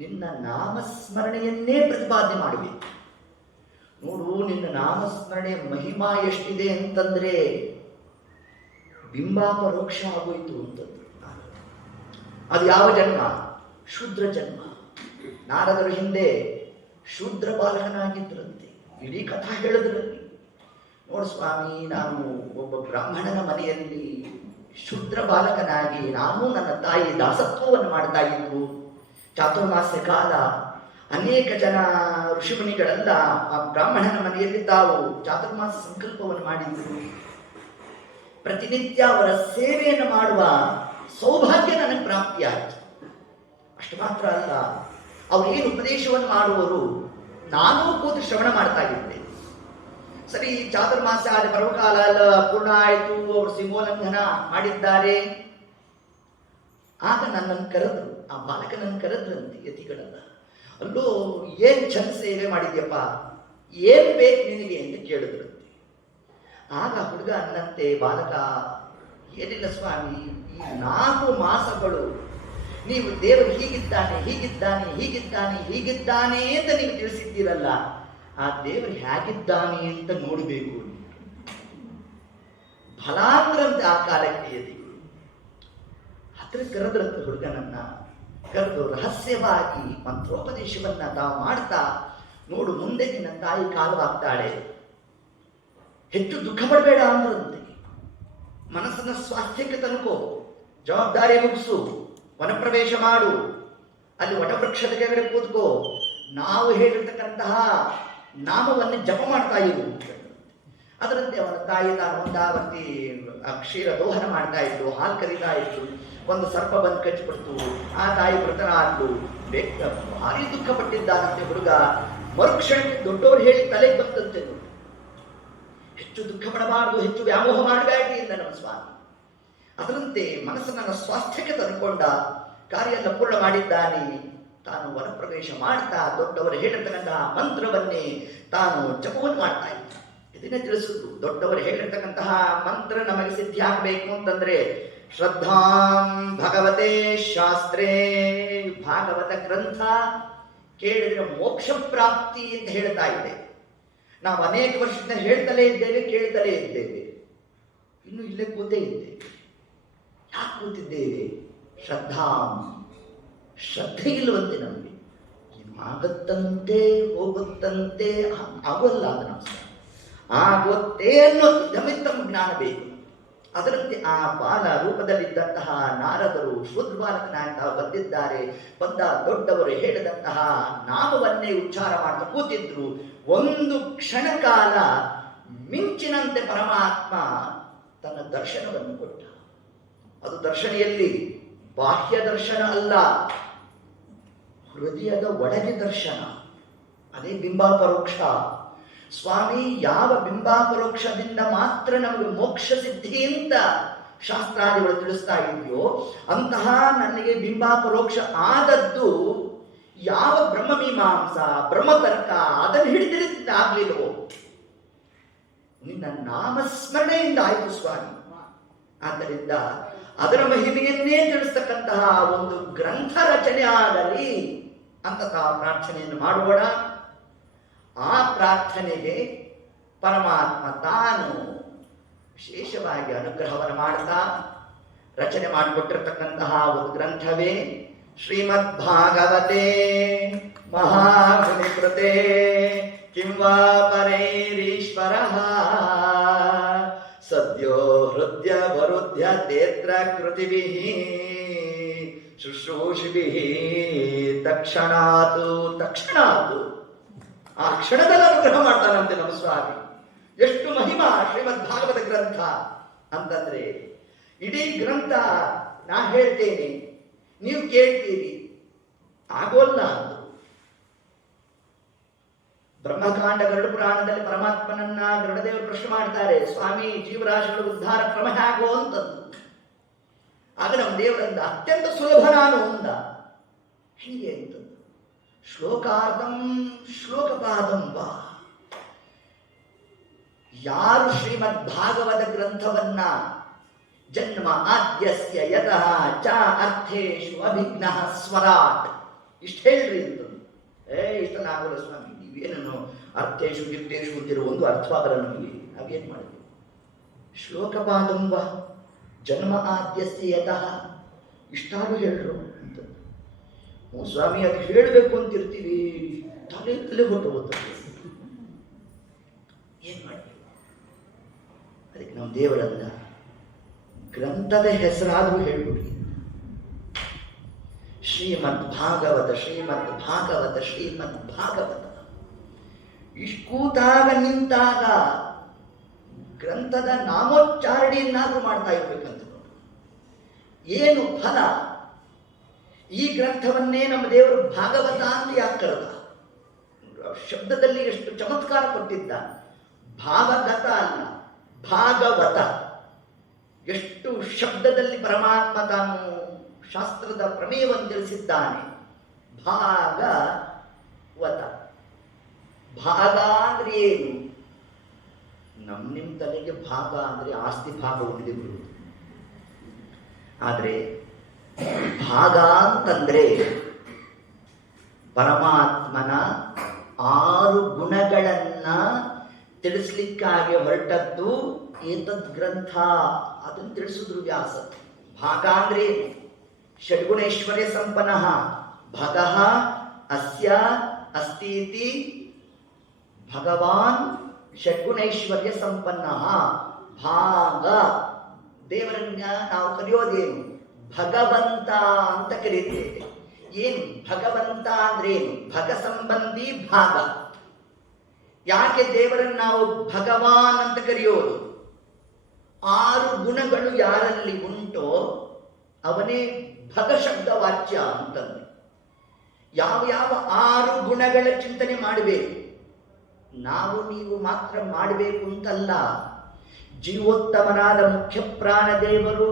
ನಿನ್ನ ನಾಮಸ್ಮರಣೆಯನ್ನೇ ಪ್ರತಿಪಾದನೆ ಮಾಡಬೇಕು. ನೋಡು, ನಿನ್ನ ನಾಮಸ್ಮರಣೆ ಮಹಿಮಾ ಎಷ್ಟಿದೆ ಅಂತಂದ್ರೆ ಬಿಂಬಾಪರೋಕ್ಷ ಆಗೋಯ್ತು ಅಂತಂದ್ರು. ಅದು ಯಾವ ಜನ್ಮ? ಶೂದ್ರ ಜನ್ಮ. ನಾರದರು ಹಿಂದೆ ಶೂದ್ರ ಬಾಲಕನಾಗಿದ್ದರಂತೆ. ಇಡೀ ಕಥಾ ಹೇಳಿದ್ರಲ್ಲಿ ನೋಡು ಸ್ವಾಮಿ, ನಾನು ಒಬ್ಬ ಬ್ರಾಹ್ಮಣನ ಮನೆಯಲ್ಲಿ ಶೂದ್ರ ಬಾಲಕನಾಗಿ ನಾನು ನನ್ನ ತಾಯಿ ದಾಸತ್ವವನ್ನು ಮಾಡ್ತಾ ಇದ್ದು, ಚಾತುರ್ಮಾಸ್ಯ ಕಾಲ ಅನೇಕ ಜನ ಋಷಿಮುನಿಗಳೆಲ್ಲ ಆ ಬ್ರಾಹ್ಮಣನ ಮನೆಯಲ್ಲಿ ತಾವು ಚಾತುರ್ಮಾಸ ಸಂಕಲ್ಪವನ್ನು ಮಾಡಿದ್ರು. ಪ್ರತಿನಿತ್ಯ ಅವರ ಸೇವೆಯನ್ನು ಮಾಡುವ ಸೌಭಾಗ್ಯ ನನಗೆ ಪ್ರಾಪ್ತಿಯಾಯಿತು. ಅಷ್ಟು ಮಾತ್ರ ಅಲ್ಲ, ಅವರೇನು ಉಪದೇಶವನ್ನು ಮಾಡುವರು ನಾನೂ ಕೂತು ಶ್ರವಣ ಮಾಡ್ತಾ ಇದ್ದೆ. ಸರಿ, ಚಾತುರ್ಮಾಸ ಆದ ಪರ್ವಕಾಲ ಎಲ್ಲ ಪೂರ್ಣ ಆಯಿತು, ಅವರು ಸಿಂಹೋಲ್ಲಂಘನ ಮಾಡಿದ್ದಾರೆ. ಆಗ ನನ್ನನ್ನು ಕರೆದ್ರು, ಆ ಬಾಲಕನನ್ನು ಕರೆದ್ರಂತೆ ಯತಿಗಳೆಲ್ಲ. ಅಲ್ಲೋ, ಏನ್ ಚಂದ ಸೇವೆ ಮಾಡಿದ್ಯಪ್ಪ, ಏನ್ ಬೇಕು ನಿನಗೆ ಅಂತ ಕೇಳಿದ್ರಂತೆ. ಆಗ ಹುಡುಗ ಅನ್ನಂತೆ, ಬಾಲಕ, ಏನಿಲ್ಲ ಸ್ವಾಮಿ, ಈ 4 ಮಾಸಗಳು ನೀವು ದೇವರು ಹೀಗಿದ್ದಾನೆ ಹೀಗಿದ್ದಾನೆ ಹೀಗಿದ್ದಾನೆ ಹೀಗಿದ್ದಾನೆ ಅಂತ ನೀವು ತಿಳಿಸಿದ್ದೀರಲ್ಲ, ಆ ದೇವರು ಹೇಗಿದ್ದಾನೆ ಅಂತ ನೋಡಬೇಕು. ಫಲಾಂದ್ರಂತೆ ಆ ಕಾಲಕ್ಕೆ ಎದಿಗಳು ಹತ್ರ ಕರೆದ್ರಂತೆ ಹುಡುಗನನ್ನ. ಕರೆದು ರಹಸ್ಯವಾಗಿ ಮಂತ್ರೋಪದೇಶವನ್ನ ತಾವು ಮಾಡ್ತಾ, ನೋಡು ಮುಂದೆ ನಿನ್ನ ತಾಯಿ ಕಾಲವಾಗ್ತಾಳೆ, ಹೆಚ್ಚು ದುಃಖ ಪಡಬೇಡ ಅಂದ್ರಂತೆ. ಮನಸ್ಸನ್ನ ಸ್ವಾಸ್ಥ್ಯಕ್ಕೆ ತಲುಪೋ, ಜವಾಬ್ದಾರಿ ಮುಗಿಸು, ವನಪ್ರವೇಶ ಮಾಡು, ಅಲ್ಲಿ ವಟವೃಕ್ಷದ ಕೆಳಗಡೆ ಕೂತ್ಕೋ, ನಾವು ಹೇಳಿರ್ತಕ್ಕಂತಹ ನಾಮವನ್ನು ಜಪ ಮಾಡ್ತಾ ಇರು. ಅದರಂತೆ ಅವನ ತಾಯಿ ತಾನು ಒಂದಾವರ್ತಿ ಕ್ಷೀರ ದೋಹನ ಮಾಡ್ತಾ ಇತ್ತು, ಹಾಲು ಕರೀತಾ ಇತ್ತು. ಒಂದು ಸರ್ಪ ಬಂದು ಕಚ್ಚಿಬಿಡ್ತು, ಆ ತಾಯಿ ಮೃತನಾದ್ಲು. ಭಾರಿ ದುಃಖ ಪಟ್ಟಿದ್ದಾನಂತೆ ಹುಡುಗ. ಮರುಕ್ಷಣಕ್ಕೆ ದೊಡ್ಡವರು ಹೇಳಿ ತಲೆಗೆ ಬಂದಂತೆ, ಹೆಚ್ಚು ದುಃಖ ಪಡಬಾರದು, ಹೆಚ್ಚು ವ್ಯಾಮೋಹ ಮಾಡಬೇಡಿ ಎಂದ ನಮ್ಮ ಸ್ವಾಮಿ. ಅದರಂತೆ ಮನಸ್ಸನ್ನ ಸ್ವಾಸ್ಥ್ಯಕ್ಕೆ ತಂದುಕೊಂಡ, ಕಾರ್ಯ ಎಲ್ಲ ಪೂರ್ಣ ಮಾಡಿದ್ದಾನೆ. ತಾನು ವನಪ್ರವೇಶ ಮಾಡ್ತಾ ದೊಡ್ಡವರು ಹೇಳಿರ್ತಕ್ಕಂತಹ ಮಂತ್ರವನ್ನೇ ತಾನು ಜಪವನ್ನು ಮಾಡ್ತಾ ಇದ್ದ. ಇದನ್ನೇ ತಿಳಿಸುದು, ದೊಡ್ಡವರು ಹೇಳಿರ್ತಕ್ಕಂತಹ ಮಂತ್ರ ನಮಗೆ ಸಿದ್ಧಿ ಆಗಬೇಕು ಅಂತಂದ್ರೆ ಶ್ರದ್ಧಾಂ ಭಗವತೆ ಶಾಸ್ತ್ರೇ, ಭಾಗವತ ಗ್ರಂಥ ಕೇಳಿದ್ರೆ ಮೋಕ್ಷ ಪ್ರಾಪ್ತಿ ಅಂತ ಹೇಳ್ತಾ ಇದೆ. ನಾವು ಅನೇಕ ವರ್ಷದಿಂದ ಹೇಳ್ತಲೇ ಇದ್ದೇವೆ, ಕೇಳ್ತಲೇ ಇದ್ದೇವೆ, ಇನ್ನು ಇಲ್ಲೇ ಕೂತೇ ಇದ್ದೇವೆ. ಯಾಕೆ ಕೂತಿದ್ದೇವೆ? ಶ್ರದ್ಧಾಂ, ಶ್ರದ್ಧೆ ಇಲ್ಲವಂತೆ ನಮಗೆ. ಏನು ಆಗತ್ತಂತೆ ಹೋಗುತ್ತಂತೆ ಆಗೋಲ್ಲ, ಅದು ನಮ್ಮ ಆಗುತ್ತೆ ಅನ್ನೋ ಇದಮಿತ್ತಮ ಜ್ಞಾನ ಬೇಕು. ಅದರಂತೆ ಆ ಬಾಲ ರೂಪದಲ್ಲಿದ್ದಂತಹ ನಾರದರು ಶೂದ್ರಬಾಲಕನಾಗಿ ಬಂದಿದ್ದಾರೆ. ಬಂದ ದೊಡ್ಡವರು ಹೇಳಿದಂತಹ ನಾಮವನ್ನೇ ಉಚ್ಚಾರ ಮಾಡ್ತಾ ಕೂತಿದ್ರು. ಒಂದು ಕ್ಷಣ ಕಾಲ ಮಿಂಚಿನಂತೆ ಪರಮಾತ್ಮ ತನ್ನ ದರ್ಶನವನ್ನು ಕೊಟ್ಟ. ಅದು ದರ್ಶನೆಯಲ್ಲಿ ಬಾಹ್ಯ ದರ್ಶನ ಅಲ್ಲ, ಹೃದಯದ ಒಳಗೆ ದರ್ಶನ. ಅದೇ ಬಿಂಬಾಪರೋಕ್ಷ. ಸ್ವಾಮಿ ಯಾವ ಬಿಂಬಾಪರೋಕ್ಷದಿಂದ ಮಾತ್ರ ನಮಗೆ ಮೋಕ್ಷ ಸಿದ್ಧಿ ಅಂತ ಶಾಸ್ತ್ರಾದಿಗಳು ತಿಳಿಸ್ತಾ ಇದೆಯೋ, ಅಂತಹ ನನಗೆ ಬಿಂಬಾಪರೋಕ್ಷ ಆದದ್ದು ಯಾವ ಬ್ರಹ್ಮಮೀಮಾಂಸ ಬ್ರಹ್ಮತರ್ಕ ಅದನ್ನು ಹಿಡಿದಿದ್ದಾಗ್ಲಿಲ್ವೋ, ನಿನ್ನ ನಾಮಸ್ಮರಣೆಯಿಂದ ಆಯ್ತು ಸ್ವಾಮಿ. ಆದ್ದರಿಂದ ಅದರ ಮಹಿಮೆಯನ್ನೇ ತಿಳಿಸ್ತಕ್ಕಂತಹ ಒಂದು ಗ್ರಂಥ ರಚನೆ ಆಗಲಿ ಅಂತ ಪ್ರಾರ್ಥನೆಯನ್ನು ಮಾಡೋಣ. ಆ ಪ್ರಾರ್ಥನೆಗೆ ಪರಮಾತ್ಮ ತಾನು ವಿಶೇಷವಾಗಿ ಅನುಗ್ರಹವನ್ನು ಮಾಡ್ತಾ ರಚನೆ ಮಾಡಿಕೊಟ್ಟಿರ್ತಕ್ಕಂತಹ ಒಂದು ಗ್ರಂಥವೇ ಶ್ರೀಮದ್ ಭಾಗವತೆ ಮಹಾಮುನಿಕೃತೆ ಕಿಂವಾ ಪರೈರೀಶ್ವರಃ ಸದ್ಯೋ ಹೃದಯ ವರುದ್ಯ ತೇತ್ರ ಕೃತಿಭಿಃ ಶುಶ್ರೂಷಿಭಿಃ ತಕ್ಷಣಾತು. ಆ ಕ್ಷಣದಲ್ಲಿ ಅನುಗ್ರಹ ಮಾಡ್ತಾನಂತೆ ನಮ್ಮ ಸ್ವಾಮಿ. ಎಷ್ಟು ಮಹಿಮಾ ಶ್ರೀಮದ್ ಭಾಗವತ ಗ್ರಂಥ ಅಂತಂದ್ರೆ, ಇಡೀ ಗ್ರಂಥ ನಾ ಹೇಳ್ತೇನೆ, ನೀವು ಕೇಳ್ತೀರಿ, ಆಗೋಲ್ಲ ಅಂದ್ರು. ಬ್ರಹ್ಮಕಾಂಡ ಗರುಡ ಪುರಾಣದಲ್ಲಿ ಪರಮಾತ್ಮನನ್ನ ಗರುಡದೇವರು ಪ್ರಶ್ನೆ ಮಾಡ್ತಾರೆ, ಸ್ವಾಮಿ ಜೀವರಾಶಿಗಳ ಉದ್ಧಾರ ಕ್ರಮ ಹೇಗೋ ಅಂತಂದು. ಆಗ ನಮ್ಮ ದೇವರಂದ, ಅತ್ಯಂತ ಸುಲಭ ನಾನು ಅಂದ. ಹೀಗೆ ಅಂತಂದು, ಶ್ಲೋಕಾರ್ಧಂ ಶ್ಲೋಕಪಾದಂ ವಾ. ಯಾರು ಶ್ರೀಮದ್ ಭಾಗವತ ಗ್ರಂಥವನ್ನ ಜನ್ಮ ಆದ್ಯಸ್ಯ ಯತಃ ಚ ಅರ್ಥೇಶು ಅಭಿಜ್ಞಃ ಸ್ವರಾಟ್ ಇಷ್ಟ ಹೇಳ್ರಿ ಅಂತಂದು. ಇಷ್ಟನಾಗಲ್ಲ ಸ್ವಾಮಿ, ನೀವೇನನ್ನು ಅರ್ಥೇಶು ಗಿರ್ತೇಶು ಅಂತಿರೋ ಒಂದು ಅರ್ಥವಾಗಲ್ಲ ನಮಗೆ, ನಾವೇನ್ ಮಾಡಿದ್ವಿ? ಶ್ಲೋಕಪಾದಂ ವಾ ಜನ್ಮ ಆದ್ಯಸ್ಯ ಯತಃ ಇಷ್ಟಾರು ಹೇಳ್ರು ಅಂತ. ಸ್ವಾಮಿ ಅದು ಹೇಳಬೇಕು ಅಂತಿರ್ತೀವಿ, ತಲೆ ಹೊಟ್ಟು ಹೋಗ್ತದೆ, ಏನ್ ಮಾಡ್ತೀವಿ? ಅದಕ್ಕೆ ನಮ್ಮ ದೇವರನ್ನ ಗ್ರಂಥದ ಹೆಸರಾದರೂ ಹೇಳ್ಬಿಡಿ, ಶ್ರೀಮದ್ ಭಾಗವತ ಶ್ರೀಮದ್ ಭಾಗವತ ಶ್ರೀಮದ್ ಭಾಗವತ. ಕೂತಾಗ ನಿಂತಾಗ ಗ್ರಂಥದ ನಾಮೋಚ್ಚಾರಣೆಯನ್ನಾದ್ರೂ ಮಾಡ್ತಾ ಇರ್ಬೇಕಂತ. ಏನು ಫಲ? ಈ ಗ್ರಂಥವನ್ನೇ ನಮ್ಮ ದೇವರು ಭಾಗವತ ಅಂತ ಯಾಕೆ ಕರೆದ? ಶಬ್ದದಲ್ಲಿ ಎಷ್ಟು ಚಮತ್ಕಾರ ಕೊಟ್ಟಿದ್ದ. ಭಾವಗತ ಅಲ್ಲ, ಭಾಗವತ. ಎಷ್ಟು ಶಬ್ದದಲ್ಲಿ ಪರಮಾತ್ಮ ತಾನು ಶಾಸ್ತ್ರದ ಪ್ರಮೇಯವನ್ನು ತಿಳಿಸಿದ್ದಾನೆ. ಭಾಗವತ, ಭಾಗ ಅಂದ್ರೆ ಏನು? ನಿಮ್ಮ ತಲೆಗೆ ಭಾಗ ಅಂದರೆ ಆಸ್ತಿ ಭಾಗ ಉಳಿದು ಬಿಡುವುದು. ಆದರೆ ಭಾಗ ಅಂತಂದ್ರೆ ಪರಮಾತ್ಮನ 6 ಗುಣಗಳನ್ನ ತಿಳಿಸ್ಲಿಕ್ಕಾಗಿ ಹೊರಟದ್ದು ಏತದ್ ಗ್ರಂಥ. ಅದನ್ನು ತಿಳಿಸಿದ್ರು ವ್ಯಾಸ. ಭಾಗ ಅಂದ್ರೆ ಷಡ್ಗುಣೈಶ್ವರ್ಯ ಸಂಪನ್ನಃ ಭಗಃ ಅಸ್ಯ ಅಸ್ತೀತಿ ಭಗವಾನ್ ಷಡ್ಗುಣೈಶ್ವರ್ಯ ಸಂಪನ್ನಃ. ಭಾಗ ದೇವರನ್ನ ನಾವು ಕರೆಯೋದೇನು? ಭಗವಂತ ಅಂತ ಕರೀತೇವೆ. ಏನು ಭಗವಂತ ಅಂದ್ರೆ ಏನು? ಭಗ ಸಂಬಂಧಿ ಭಾಗ. ಯಾಕೆ ದೇವರನ್ನು ನಾವು ಭಗವಾನ್ ಅಂತ ಕರೆಯೋದು? 6 ಗುಣಗಳು ಯಾರಲ್ಲಿ ಉಂಟೋ ಅವನೇ ಭಗ ಶಬ್ದ ವಾಚ್ಯ ಅಂತಂದ್ರೆ. ಯಾವ ಯಾವ 6 ಗುಣಗಳ ಚಿಂತನೆ ಮಾಡಬೇಕು? ನಾವು ನೀವು ಮಾತ್ರ ಮಾಡಬೇಕು ಅಂತಲ್ಲ. ಜೀವೋತ್ತಮರಾದ ಮುಖ್ಯ ಪ್ರಾಣದೇವರು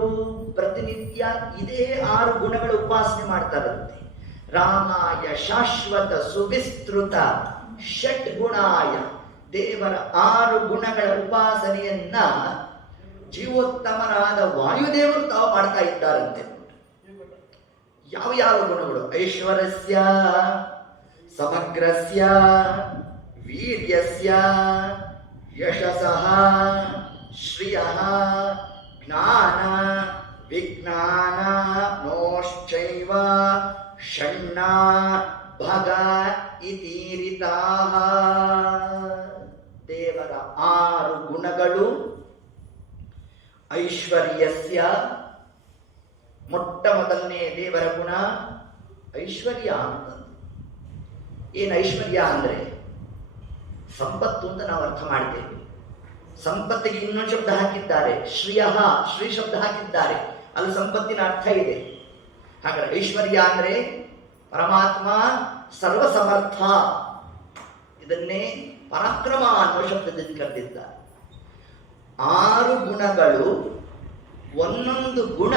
ಪ್ರತಿನಿತ್ಯ ಇದೇ 6 ಗುಣಗಳ ಉಪಾಸನೆ ಮಾಡ್ತಾರಂತೆ. ರಾಮಾಯ ಶಾಶ್ವತ ಸುವಿಸ್ತೃತ ಷಡ್ಗುಣಾಯ. ದೇವರ 6 ಗುಣಗಳ ಉಪಾಸನೆಯನ್ನ ಜೀವೋತ್ತಮರಾದ ವಾಯುದೇವರು ತಾವು ಮಾಡ್ತಾ ಇದ್ದಾರಂತೆ. ಯಾವ ಯಾವ ಗುಣಗಳು? ಐಶ್ವರ್ಯಸ್ಯ, ಸಮಗ್ರಸ್ಯ, ವೀರ್ಯಸ್ಯ, ಯಶಸಃ, ಶ್ರಿಯಃ, ಜ್ಞಾನ, ವಿಜ್ಞಾನ, ನೋಶ್ಚೈವ, ಷಣ್ಣ, ಭಗ ಇತೀರಿತಾಃ. ದೇವರ 6 ಗುಣಗಳು. ಐಶ್ವರ್ಯಸ್ಯ, ಮೊಟ್ಟ ಮೊದಲನೇ ದೇವರ ಗುಣ ಐಶ್ವರ್ಯ ಅಂತ. ಏನು ಐಶ್ವರ್ಯ ಅಂದ್ರೆ? ಸಂಪತ್ತು ಅಂತ ನಾವು ಅರ್ಥ ಮಾಡ್ತೇವೆ. ಸಂಪತ್ತಿಗೆ ಇನ್ನೊಂದು ಶಬ್ದ ಹಾಕಿದ್ದಾರೆ, ಶ್ರೀಯ, ಶ್ರೀ ಶಬ್ದ ಹಾಕಿದ್ದಾರೆ. ಅಲ್ಲಿ ಸಂಪತ್ತಿನ ಅರ್ಥ ಇದೆ. ಹಾಗಾದ್ರೆ ಐಶ್ವರ್ಯ ಅಂದ್ರೆ ಪರಮಾತ್ಮ ಸರ್ವಸಮರ್ಥ. ಇದನ್ನೇ ಪರಾಕ್ರಮ ಅನ್ನೋ ಶಬ್ದದಿಂದ ಕರೆದಿದ್ದಾರೆ. 6 ಗುಣಗಳು. ಒಂದೊಂದು ಗುಣ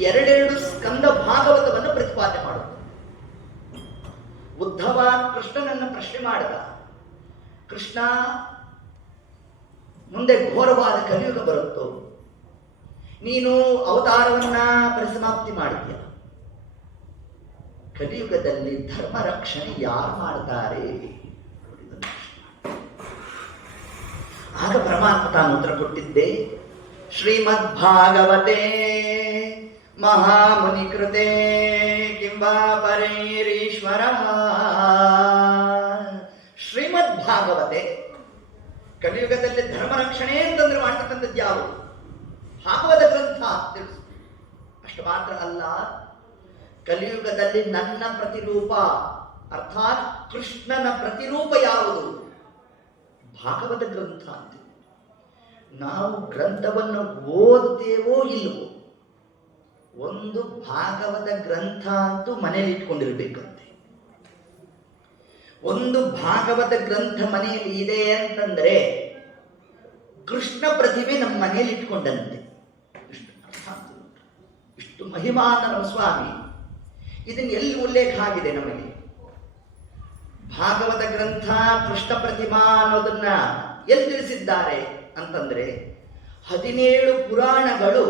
2 ಸ್ಕಂದ ಭಾಗವತವನ್ನು ಪ್ರತಿಪಾದನೆ ಮಾಡುತ್ತೆ. ಉದ್ಧವ ಕೃಷ್ಣನನ್ನ ಪ್ರಶ್ನೆ ಮಾಡಿದ, ಕೃಷ್ಣ ಮುಂದೆ ಘೋರವಾದ ಕಲಿಯುಗ ಬರುತ್ತೋ, ನೀನು ಅವತಾರವನ್ನ ಪರಿಸಮಾಪ್ತಿ ಮಾಡಿದ್ಯ, ಕಲಿಯುಗದಲ್ಲಿ ಧರ್ಮ ರಕ್ಷಣೆ ಯಾರು ಮಾಡ್ತಾರೆ? ಆಗ ಪರಮಾತ್ಮ ತಾನು ಉತ್ತರ ಕೊಟ್ಟಿದ್ದೆ, ಶ್ರೀಮದ್ ಭಾಗವತೆ ಮಹಾಮುನಿ ಕೃತೆ ಕಿಂವಾ ಪರೇರೀಶ್ವರ. ಶ್ರೀಮದ್ ಭಾಗವತೆ. ಕಲಿಯುಗದಲ್ಲಿ ಧರ್ಮ ರಕ್ಷಣೆ ಅಂತಂದ್ರೆ ಮಾಡ್ತಕ್ಕಂಥದ್ದು ಯಾವುದು? ಭಾಗವತ ಗ್ರಂಥ ತಿಳಿಸು. ಅಷ್ಟು ಮಾತ್ರ ಅಲ್ಲ, ಕಲಿಯುಗದಲ್ಲಿ ನನ್ನ ಪ್ರತಿರೂಪ ಅರ್ಥಾತ್ ಕೃಷ್ಣನ ಪ್ರತಿರೂಪ ಯಾವುದು? ಭಾಗವತ ಗ್ರಂಥ ಅಂತ. ನಾವು ಗ್ರಂಥವನ್ನು ಓದುತ್ತೇವೋ ಇಲ್ಲವೋ, ಒಂದು ಭಾಗವತ ಗ್ರಂಥ ಅಂತೂ ಮನೆಯಲ್ಲಿ ಇಟ್ಕೊಂಡಿರ್ಬೇಕಂತೆ. ಒಂದು ಭಾಗವತ ಗ್ರಂಥ ಮನೆಯಲ್ಲಿ ಇದೆ ಅಂತಂದ್ರೆ ಕೃಷ್ಣ ಪ್ರತಿಭೆ ನಮ್ಮ ಮನೆಯಲ್ಲಿ ಇಟ್ಕೊಂಡಂತೆ. ಇಷ್ಟು ಮಹಿಮಾನ ನಮ್ಮ ಸ್ವಾಮಿ. ಇದನ್ನು ಎಲ್ಲಿ ಉಲ್ಲೇಖ ಆಗಿದೆ ನಮಗೆ? ಭಾಗವತ ಗ್ರಂಥ ಕೃಷ್ಣ ಪ್ರತಿಮಾ ಅನ್ನೋದನ್ನ ಎಲ್ಲಿ ತಿಳಿಸಿದ್ದಾರೆ ಅಂತಂದ್ರೆ 17 ಪುರಾಣಗಳು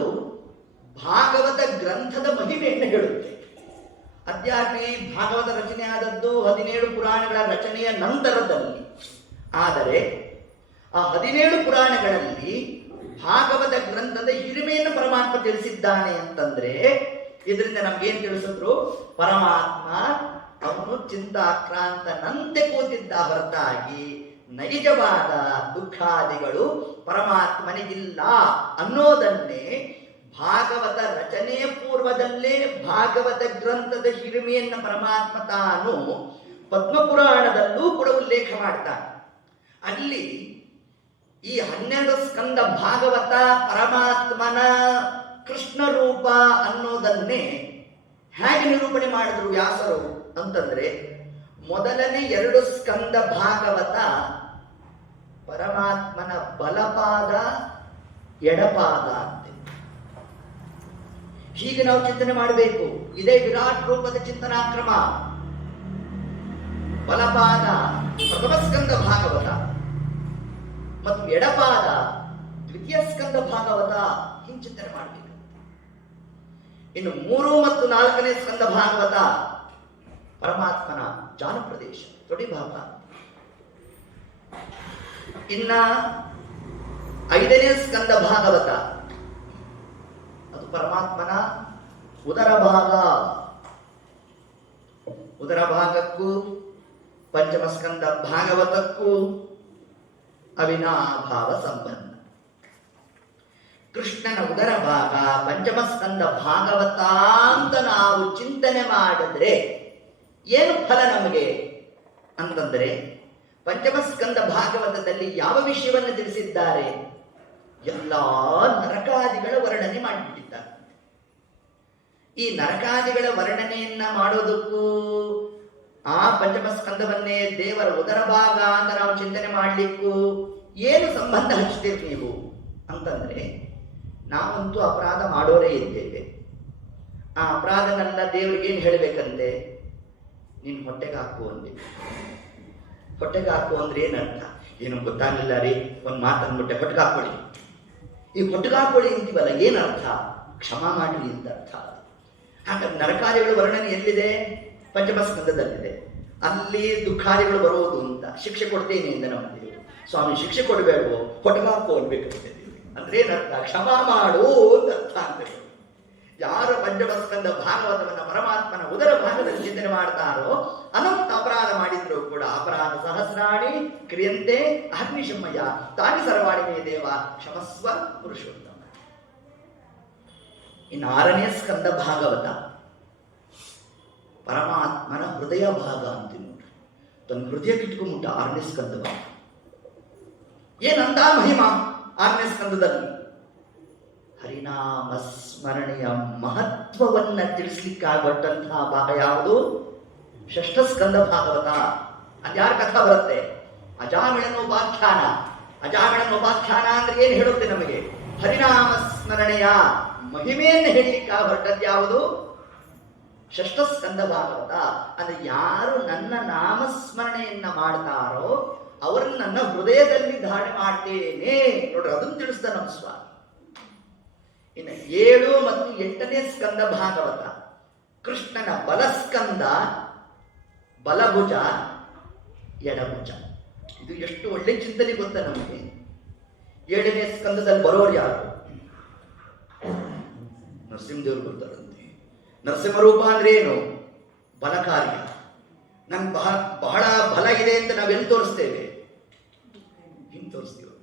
ಭಾಗವತ ಗ್ರಂಥದ ಮಹಿಮೆಯನ್ನು ಹೇಳುತ್ತೆ. ಅಧ್ಯಾತ್ಮಿ ಭಾಗವತ ರಚನೆ ಆದದ್ದು 17 ಪುರಾಣಗಳ ರಚನೆಯ ನಂತರದಲ್ಲಿ. ಆದರೆ ಆ 17 ಪುರಾಣಗಳಲ್ಲಿ ಭಾಗವತ ಗ್ರಂಥದ ಹಿರಿಮೆಯನ್ನು ಪರಮಾತ್ಮ ತಿಳಿಸಿದ್ದಾನೆ ಅಂತಂದ್ರೆ ಇದರಿಂದ ನಮ್ಗೇನ್ ತಿಳಿಸಿದ್ರು? ಪರಮಾತ್ಮ ಅವನು ಚಿಂತಾಕ್ರಾಂತನಂತೆ ಕೂತಿದ್ದ ಹೊರತಾಗಿ ನೈಜವಾದ ದುಃಖಾದಿಗಳು ಪರಮಾತ್ಮನಿಗಿಲ್ಲ ಅನ್ನೋದನ್ನೇ ಭಾಗವತ ರಚನೆಯ ಪೂರ್ವದಲ್ಲೇ ಭಾಗವತ ಗ್ರಂಥದ ಹಿರಿಮೆಯನ್ನ ಪರಮಾತ್ಮ ತಾನು ಪದ್ಮಪುರಾಣದಲ್ಲೂ ಕೂಡ ಉಲ್ಲೇಖ ಮಾಡ್ತಾನೆ. ಅಲ್ಲಿ ಈ 12 ಸ್ಕಂದ ಭಾಗವತ ಪರಮಾತ್ಮನ ಕೃಷ್ಣ ರೂಪ ಅನ್ನೋದನ್ನೇ ಹೇಗೆ ನಿರೂಪಣೆ ಮಾಡಿದ್ರು ವ್ಯಾಸರು ಅಂತಂದ್ರೆ, ಮೊದಲನೇ 2 ಸ್ಕಂದ ಭಾಗವತ ಪರಮಾತ್ಮನ ಬಲಪಾದ ಎಡಪಾದ ಅಂತೆ. ಹೀಗೆ ನಾವು ಚಿಂತನೆ ಮಾಡಬೇಕು. ಇದೇ ವಿರಾಟ್ ರೂಪದ ಚಿಂತನಾ ಕ್ರಮ. ಬಲಪಾದ ಪ್ರಥಮ ಸ್ಕಂದ ಭಾಗವತ ಮತ್ತು ಎಡಪಾದ ದ್ವಿತೀಯ ಸ್ಕಂದ ಭಾಗವತ ಹಿಂಗೆ ಚಿಂತನೆ ಮಾಡಬೇಕು. ಇನ್ನು 3 ಮತ್ತು 4ನೇ ಸ್ಕಂದ ಭಾಗವತ ಪರಮಾತ್ಮನ ಜಾನಪ್ರದೇಶ ತೊಡಿ ಭಾಗ. ಇನ್ನ 5ನೇ ಸ್ಕಂದ ಭಾಗವತ ಅದು ಪರಮಾತ್ಮನ ಉದರ ಭಾಗ. ಉದರ ಭಾಗಕ್ಕೂ ಪಂಚಮ ಸ್ಕಂದ ಭಾಗವತಕ್ಕೂ ಅವಿನಾಭಾವ ಸಂಬಂಧ. ಕೃಷ್ಣನ ಉದರ ಭಾಗ ಪಂಚಮ ಸ್ಕಂದ ಭಾಗವತ ಅಂತ ನಾವು ಚಿಂತನೆ ಮಾಡಿದ್ರೆ ಏನು ಫಲ ನಮಗೆ ಅಂತಂದ್ರೆ, ಪಂಚಮ ಸ್ಕಂದ ಭಾಗವತದಲ್ಲಿ ಯಾವ ವಿಷಯವನ್ನು ತಿಳಿಸಿದ್ದಾರೆ? ಎಲ್ಲಾ ನರಕಾದಿಗಳ ವರ್ಣನೆ ಮಾಡಿಬಿಟ್ಟಿದ್ದಾರೆ. ಈ ನರಕಾದಿಗಳ ವರ್ಣನೆಯನ್ನ ಮಾಡೋದಕ್ಕೂ ಆ ಪಂಚಮ ಸ್ಕಂದವನ್ನೇ ದೇವರ ಉದರ ಭಾಗ ಅಂತ ನಾವು ಚಿಂತನೆ ಮಾಡಲಿಕ್ಕೂ ಏನು ಸಂಬಂಧ ಹಚ್ತೀರಿ ನೀವು ಅಂತಂದ್ರೆ, ನಾವಂತೂ ಅಪರಾಧ ಮಾಡೋರೇ ಇದ್ದೇವೆ. ಆ ಅಪರಾಧನೆಲ್ಲ ದೇವರಿಗೆ ಏನು ಹೇಳಬೇಕಂತೆ? ನೀನು ಹೊಟ್ಟೆಗೆ ಹಾಕು ಅಂದೆ. ಹೊಟ್ಟೆಗೆ ಹಾಕು ಅಂದ್ರೆ ಏನರ್ಥ? ಏನು ಗೊತ್ತಾಗಲಿಲ್ಲ ರೀ, ಒಂದು ಮಾತು ಅಂದ್ಬಿಟ್ಟೆ, ಹೊಟ್ಟೆಗೆ ಹಾಕೊಳ್ಳಿ. ಈ ಹೊಟ್ಟೆಗೆ ಹಾಕೊಳ್ಳಿ ಅಂತೀವಲ್ಲ, ಏನರ್ಥ? ಕ್ಷಮ ಮಾಡಲಿ ಅಂತ ಅರ್ಥ. ಹಾಗಾದ್ರೆ ನರಕಾದಿಗಳ ವರ್ಣನೆ ಎಲ್ಲಿದೆ? ಪಂಚಮ ಸ್ಕಂದದಲ್ಲಿದೆ. ಅಲ್ಲಿ ದುಃಖಾದಿಗಳು ಬರುವುದು ಅಂತ ಶಿಕ್ಷೆ ಕೊಡ್ತೇನೆ ಅಂತ ನಮ್ಮಲ್ಲಿ. ಸ್ವಾಮಿ ಶಿಕ್ಷೆ ಕೊಡಬೇಡವೋ, ಹೊಟ್ಟೆಗೆ ಹಾಕು ಅನ್ಬೇಕಂತೆ. ಅಂದ್ರೆ ಏನರ್ಥ? ಕ್ಷಮ ಮಾಡು ಅಂತ ಅರ್ಥ ಅಂತ. ಯಾರು ಪಂಚಮ ಸ್ಕಂದ ಭಾಗವತವನ್ನ ಪರಮಾತ್ಮನ ಉದರ ಭಾಗದಲ್ಲಿ ಚಿಂತನೆ ಮಾಡ್ತಾರೋ ಅನಂತ ಅಪರಾಧ ಮಾಡಿದ್ರು ಕೂಡ ಅಪರಾಧ ಸಹಸ್ರಾಣಿ ಕ್ರಿಯಂತೆ ಅಗ್ನಿಶಮಯ ತಾನಿ ಸರ್ವಾಣಿ ಮೇ ದೇವ ಕ್ಷಮಸ್ವ ಪುರುಷೋತ್ತಮ. ಇನ್ನು 6ನೇ ಸ್ಕಂದ ಭಾಗವತ ಪರಮಾತ್ಮನ ಹೃದಯ ಭಾಗ ಅಂತೀವಿ ನೋಡ್ರಿ. ತನ್ನ ಹೃದಯಕ್ಕೆ ಇಟ್ಕೊಂಡ್ಬಿಟ್ಟ 6ನೇ ಸ್ಕಂದ ಭಾಗ. ಏನಂತ ಮಹಿಮಾ 6ನೇ ಸ್ಕಂದದಲ್ಲಿ? ಹರಿನಾಮ ಸ್ಮರಣೆಯ ಮಹತ್ವವನ್ನ ತಿಳಿಸ್ಲಿಕ್ಕಾಗಟ್ಟಂತಹ ಭಾಗ ಯಾವುದು? 6ಠ ಸ್ಕಂದ ಭಾಗವತ. ಅದ್ಯಾರ ಕಥಾ ಬರುತ್ತೆ? ಅಜಾಮಿಳನೋಪಾಖ್ಯಾನ. ಅಜಾಮಿಳನೋಪಾಖ್ಯಾನ ಅಂದ್ರೆ ಏನು ಹೇಳುತ್ತೆ ನಮಗೆ? ಹರಿನಾಮ ಸ್ಮರಣೆಯ ಮಹಿಮೆಯನ್ನು ಹೇಳಲಿಕ್ಕೆ ಹೊರಟದ್ದು ಯಾವುದು? 6ಠ ಸ್ಕಂದ ಭಾಗವತ. ಅಂದ್ರೆ ಯಾರು ನನ್ನ ನಾಮಸ್ಮರಣೆಯನ್ನ ಮಾಡ್ತಾರೋ ಅವರನ್ನು ನನ್ನ ಹೃದಯದಲ್ಲಿ ಧಾರಣೆ ಮಾಡ್ತೇನೆ ನೋಡ್ರಿ, ಅದನ್ನು ತಿಳಿಸ್ತಾ ನಮ್ಮ ಸ್ವಾಮಿ. ಇನ್ನು 7 ಮತ್ತು 8ನೇ ಸ್ಕಂದ ಭಾಗವತ ಕೃಷ್ಣನ ಬಲಸ್ಕಂದ, ಬಲಭುಜ, ಎಡಭುಜ. ಇದು ಎಷ್ಟು ಒಳ್ಳೆ ಚಿಂತನೆ ಗೊತ್ತಾ ನಮಗೆ? 7ನೇ ಸ್ಕಂದದಲ್ಲಿ ಬರೋರು ಯಾರು? ನರಸಿಂಹದೇವರು ಬರ್ತಾರಂತೆ. ನರಸಿಂಹರೂಪ ಅಂದ್ರೆ ಏನು? ಬಲ ಕಾರ್ಯ. ನಮ್ಗೆ ಬಹಳ ಬಲ ಇದೆ ಅಂತ ನಾವೆಲ್ಲಿ ತೋರಿಸ್ತೇವೆ? ಹಿಂಗೆ ತೋರಿಸ್ತೀವಿ.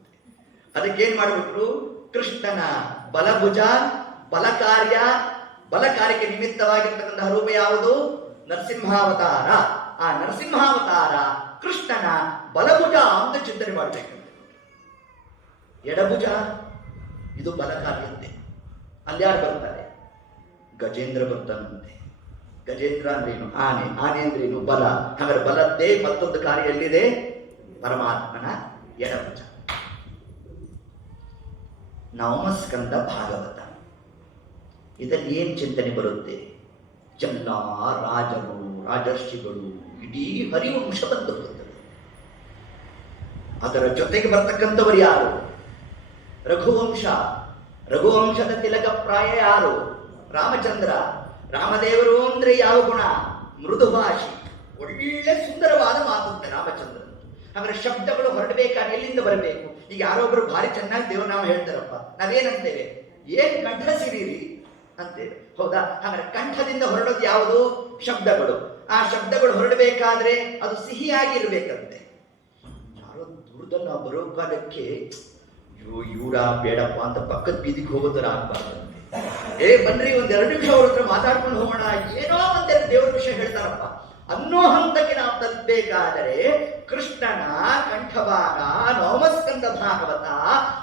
ಅದಕ್ಕೇನ್ ಮಾಡ್ಬಿಟ್ರು? ಕೃಷ್ಣನ ಬಲಭುಜ, ಬಲ ಕಾರ್ಯಕ್ಕೆ ನಿಮಿತ್ತವಾಗಿರ್ತಕ್ಕಂತಹ ರೂಪ ಯಾವುದು? ನರಸಿಂಹಾವತಾರ. ಆ ನರಸಿಂಹಾವತಾರ ಕೃಷ್ಣನ ಬಲಭುಜ ಅಂತ ಚಿಂತನೆ ಮಾಡ್ಬೇಕಂತೆ. ಎಡಭುಜ ಇದು ಬಲ ಕಾರ್ಯಂತೆ. ಅಲ್ಲಿ ಯಾರು ಬರ್ತಾರೆ? ಗಜೇಂದ್ರ ಬರ್ತಾನಂತೆ. ಗಜೇಂದ್ರ ಅಂದ್ರೇನು? ಆನೆ. ಆನೆ ಅಂದ್ರೇನು? ಬಲ. ಹಾಗಾದ್ರೆ ಬಲದ್ದೇ ಮತ್ತೊಂದು ಕಾರ್ಯ ಎಲ್ಲಿದೆ? ಪರಮಾತ್ಮನ ಎಡಭುಜ. 9ಮ ಸ್ಕಂದ ಭಾಗವತ. ಇದರಲ್ಲಿ ಏನ್ ಚಿಂತನೆ ಬರುತ್ತೆ? ಎಲ್ಲ ರಾಜರು, ರಾಜರ್ಷಿಗಳು, ಇಡೀ ಹರಿವಂಶ ಬಂದು ಬರುತ್ತದೆ. ಅದರ ಜೊತೆಗೆ ಬರ್ತಕ್ಕಂಥವರು ಯಾರು? ರಘುವಂಶ. ರಘುವಂಶದ ತಿಲಕ ಪ್ರಾಯ ಯಾರು? ರಾಮಚಂದ್ರ. ರಾಮದೇವರು ಅಂದ್ರೆ ಯಾವ ಗುಣ? ಮೃದು ಭಾಷಿ. ಒಳ್ಳೆ ಸುಂದರವಾದ ಮಾತುಂತೆ ರಾಮಚಂದ್ರ. ಹಾಗಾದ್ರೆ ಶಬ್ದಗಳು ಹೊರಡಬೇಕಾದ್ರೆ ಎಲ್ಲಿಂದ ಬರಬೇಕು? ಈಗ ಯಾರೊಬ್ರು ಭಾರಿ ಚೆನ್ನಾಗಿ ದೇವನಾಮ ಹೇಳ್ತಾರಪ್ಪ, ನಾವೇನಂತೇವೆ? ಏನ್ ಕಂಠ ಸಿರಿರಿ ಅಂತೇವೆ, ಹೌದಾ? ಹಾಗಾದ್ರೆ ಕಂಠದಿಂದ ಹೊರಡೋದು ಯಾವುದು? ಶಬ್ದಗಳು. ಆ ಶಬ್ದಗಳು ಹೊರಡಬೇಕಾದ್ರೆ ಅದು ಸಿಹಿಯಾಗಿರ್ಬೇಕಂತೆ. ಯಾರೋ ದೂರದಲ್ಲಿ ನಾವು ಬರೋ ಕಾಲಕ್ಕೆ ಇವರ ಬೇಡಪ್ಪ ಅಂತ ಪಕ್ಕದ ಬೀದಿಗೆ ಹೋಗೋದರ ಆಗ್ಬಾರ್ದಂತೆ. ಬನ್ರಿ ಒಂದ್ 2 ನಿಮಿಷ ಅವ್ರ ಹತ್ರ ಮಾತಾಡ್ಕೊಂಡು ಹೋಗೋಣ, ಏನೋ ಒಂದೆರಡು ದೇವರ ವಿಷಯ ಹೇಳ್ತಾರಪ್ಪ ಅನ್ನೋ ಹಂತಕ್ಕೆ ನಾವು ತಲುಪಬೇಕಾದರೆ ಕೃಷ್ಣನ ಕಂಠಭಾಗ 9ಮ ಸ್ಕಂದ ಭಾಗವತ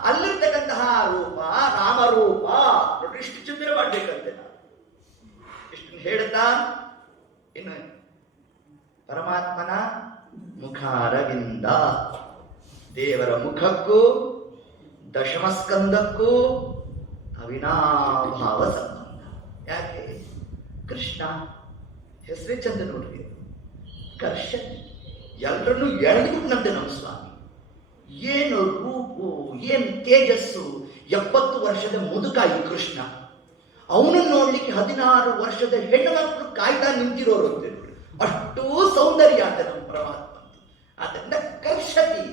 ಅಲ್ಲಿರ್ತಕ್ಕಂತಹ ರೂಪ ರಾಮರೂಪ ನೋಡ್ರಿ. ಇಷ್ಟು ಚಿಂತನೆ ಮಾಡ್ಬೇಕಂತೆ ನಾವು. ಇಷ್ಟು ಹೇಳ್ತಾ ಇನ್ನು ಪರಮಾತ್ಮನ ಮುಖಾರವಿಂದ, ದೇವರ ಮುಖಕ್ಕೂ 10ಮ ಸ್ಕಂದಕ್ಕೂ ಅವಿನಾಭಾವ ಸಂಬಂಧ. ಯಾಕೆ? ಕೃಷ್ಣ ಹೆಸರೇ ಚಂದ ನೋಡ್ರಿ. ಕರ್ಷ ಎಲ್ಲರನ್ನೂ ಎಳೆದುಬಿಟ್ನಂತೆ ನಮ್ಮ ಸ್ವಾಮಿ. ಏನು ರೂಪು, ಏನು ತೇಜಸ್ಸು! 70 ವರ್ಷದ ಮುದುಕ ಈ ಕೃಷ್ಣ. ಅವನನ್ನು ನೋಡ್ಲಿಕ್ಕೆ 16 ವರ್ಷದ ಹೆಣ್ಣು ಮಕ್ಕಳು ಕಾಯ್ತಾ ನಿಂತಿರೋರು ಅಂತ ನೋಡಿ. ಅಷ್ಟೂ ಸೌಂದರ್ಯ ಅಂತ ನಮ್ಮ ಪರಮಾತ್ಮ. ಆದ್ದರಿಂದ ಕರ್ಷತಿ,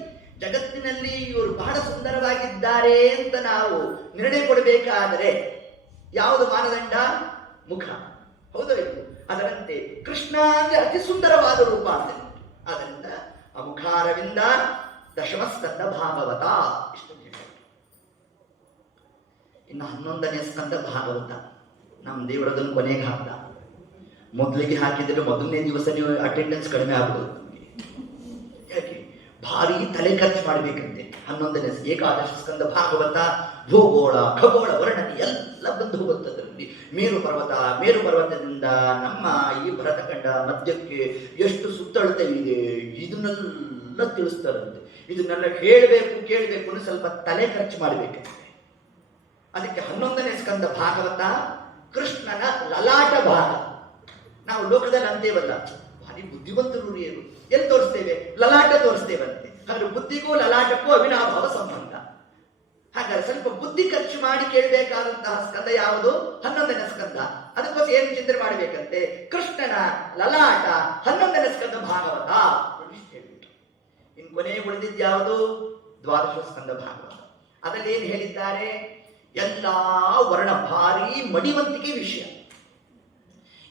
ಜಗತ್ತಿನಲ್ಲಿ ಇವರು ಬಹಳ ಸುಂದರವಾಗಿದ್ದಾರೆ ಅಂತ ನಾವು ನಿರ್ಣಯ ಕೊಡಬೇಕಾದರೆ ಯಾವುದು ಮಾನದಂಡ? ಮುಖ. ಹೌದೋ ಇದು? ಅದರಂತೆ ಕೃಷ್ಣ ಅಂದ್ರೆ ಅತಿ ಸುಂದರವಾದ ರೂಪ ಅಂತ. ಆದ್ದರಿಂದ ಅಮುಖಾರವಿಂದ ದಶಮಸ್ಕಂದ ಭಾಗವತ. ಇಷ್ಟು ಹೇಳಿ. ಇನ್ನು 11ನೇ ಸ್ಕಂದ ಭಾಗವತ. ನಮ್ಮ ದೇವರದನ್ನು ಕೊನೆಗೆ ಹಾಕ್ದ. ಮೊದಲಿಗೆ ಹಾಕಿದ್ರೆ ಮೊದಲನೇ ದಿವಸ ನೀವು ಅಟೆಂಡೆನ್ಸ್ ಕಡಿಮೆ ಆಗ್ಬೋದು. ಯಾಕೆ? ಭಾರಿ ತಲೆ ಖರ್ಚು ಮಾಡಬೇಕಂತೆ. 11ನೇ ಏಕಾದಶ ಸ್ಕಂದ ಭಾಗವತ ಭೂಗೋಳ, ಖಗೋಳ, ವರ್ಣನೆ ಎಲ್ಲ ಬಂದು ಹೋಗುತ್ತದರಲ್ಲಿ. ಮೇರು ಪರ್ವತದಿಂದ ನಮ್ಮ ಈ ಭರತಖಂಡ ಮಧ್ಯಕ್ಕೆ ಎಷ್ಟು ಸುತ್ತಳತೆ ಇದೆ ಇದನ್ನೆಲ್ಲ ತಿಳಿಸ್ತಾರಂತೆ. ಇದನ್ನೆಲ್ಲ ಕೇಳಬೇಕು ಅಂದ್ರೆ ಸ್ವಲ್ಪ ತಲೆ ಖರ್ಚು ಮಾಡಬೇಕಂತೆ. ಅದಕ್ಕೆ 11ನೇ ಸ್ಕಂದ ಭಾಗವತ ಕೃಷ್ಣನ ಲಲಾಟ ಭಾಗ. ನಾವು ಲೋಕದಲ್ಲಿ ಅಂತೇವಲ್ಲ, ಭಾರಿ ಬುದ್ಧಿವಂತರು ಏನು, ಎಲ್ಲಿ ತೋರಿಸ್ತೇವೆ? ಲಲಾಟ ತೋರಿಸ್ತೇವಂತೆ. ಹಾಗಾದ್ರೆ ಬುದ್ಧಿಗೂ ಲಲಾಟಕ್ಕೂ ಅವಿನಾಭಾವ ಸಂಬಂಧ. ಹಾಗಾದ್ರೆ ಸ್ವಲ್ಪ ಬುದ್ಧಿ ಖರ್ಚು ಮಾಡಿ ಕೇಳಬೇಕಾದಂತಹ ಸ್ಕಂದ ಯಾವುದು? 11ನೇ ಸ್ಕಂದ. ಅದಕ್ಕೋಸ್ಕರ ಏನು ಚಿಂತನೆ ಮಾಡಬೇಕಂತೆ? ಕೃಷ್ಣನ ಲಲಾಟ 11ನೇ ಸ್ಕಂದ ಭಾಗವತ. ಇನ್ನು ಕೊನೆಗೆ ಉಳಿದಿದ್ದು ಯಾವುದು? ದ್ವಾದಶ ಸ್ಕಂದ ಭಾಗವತ. ಅದರಲ್ಲಿ ಏನು ಹೇಳಿದ್ದಾರೆ? ಎಲ್ಲಾ ವರ್ಣ ಭಾರಿ ಮಡಿವಂತಿಕೆ ವಿಷಯ.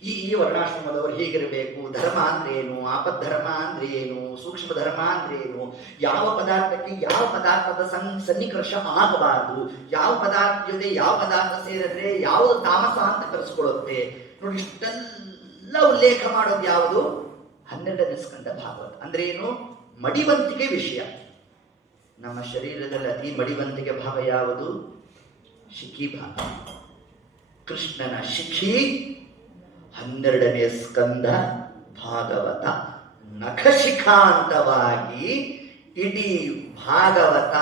ಈ ವರ್ಣಾಶ್ರಮದವರು ಹೀಗಿರಬೇಕು, ಧರ್ಮ ಅಂದ್ರೆ ಏನು, ಆಪದ್ಧರ್ಮ ಅಂದ್ರೆ ಏನು, ಸೂಕ್ಷ್ಮ ಧರ್ಮ ಅಂದ್ರೆ ಏನು, ಯಾವ ಪದಾರ್ಥಕ್ಕೆ ಯಾವ ಪದಾರ್ಥದ ಸನ್ನಿಕರ್ಷ ಆಗಬಾರದು, ಯಾವ ಪದಾರ್ಥ ಜೊತೆ ಯಾವ ಪದಾರ್ಥ ಸೇರಿದ್ರೆ ಯಾವುದು ತಾಮಸ ಅಂತ ಕರೆಸ್ಕೊಳ್ಳುತ್ತೆ ನೋಡಿ. ಇಷ್ಟೆಲ್ಲ ಉಲ್ಲೇಖ ಮಾಡೋದು ಯಾವುದು? 12ನೇ ಸ್ಕಂದ ಭಾಗವತ. ಅಂದ್ರೆ ಏನು? ಮಡಿವಂತಿಕೆ ವಿಷಯ. ನಮ್ಮ ಶರೀರದಲ್ಲಿ ಅತಿ ಮಡಿವಂತಿಕೆ ಭಾಗ ಯಾವುದು? ಶಿಖಿ ಭಾಗ. ಕೃಷ್ಣನ ಶಿಖಿ 12ನೇ ಸ್ಕಂದ ಭಾಗವತ. ನಖಶಿಖಾಂತವಾಗಿ ಇಡೀ ಭಾಗವತ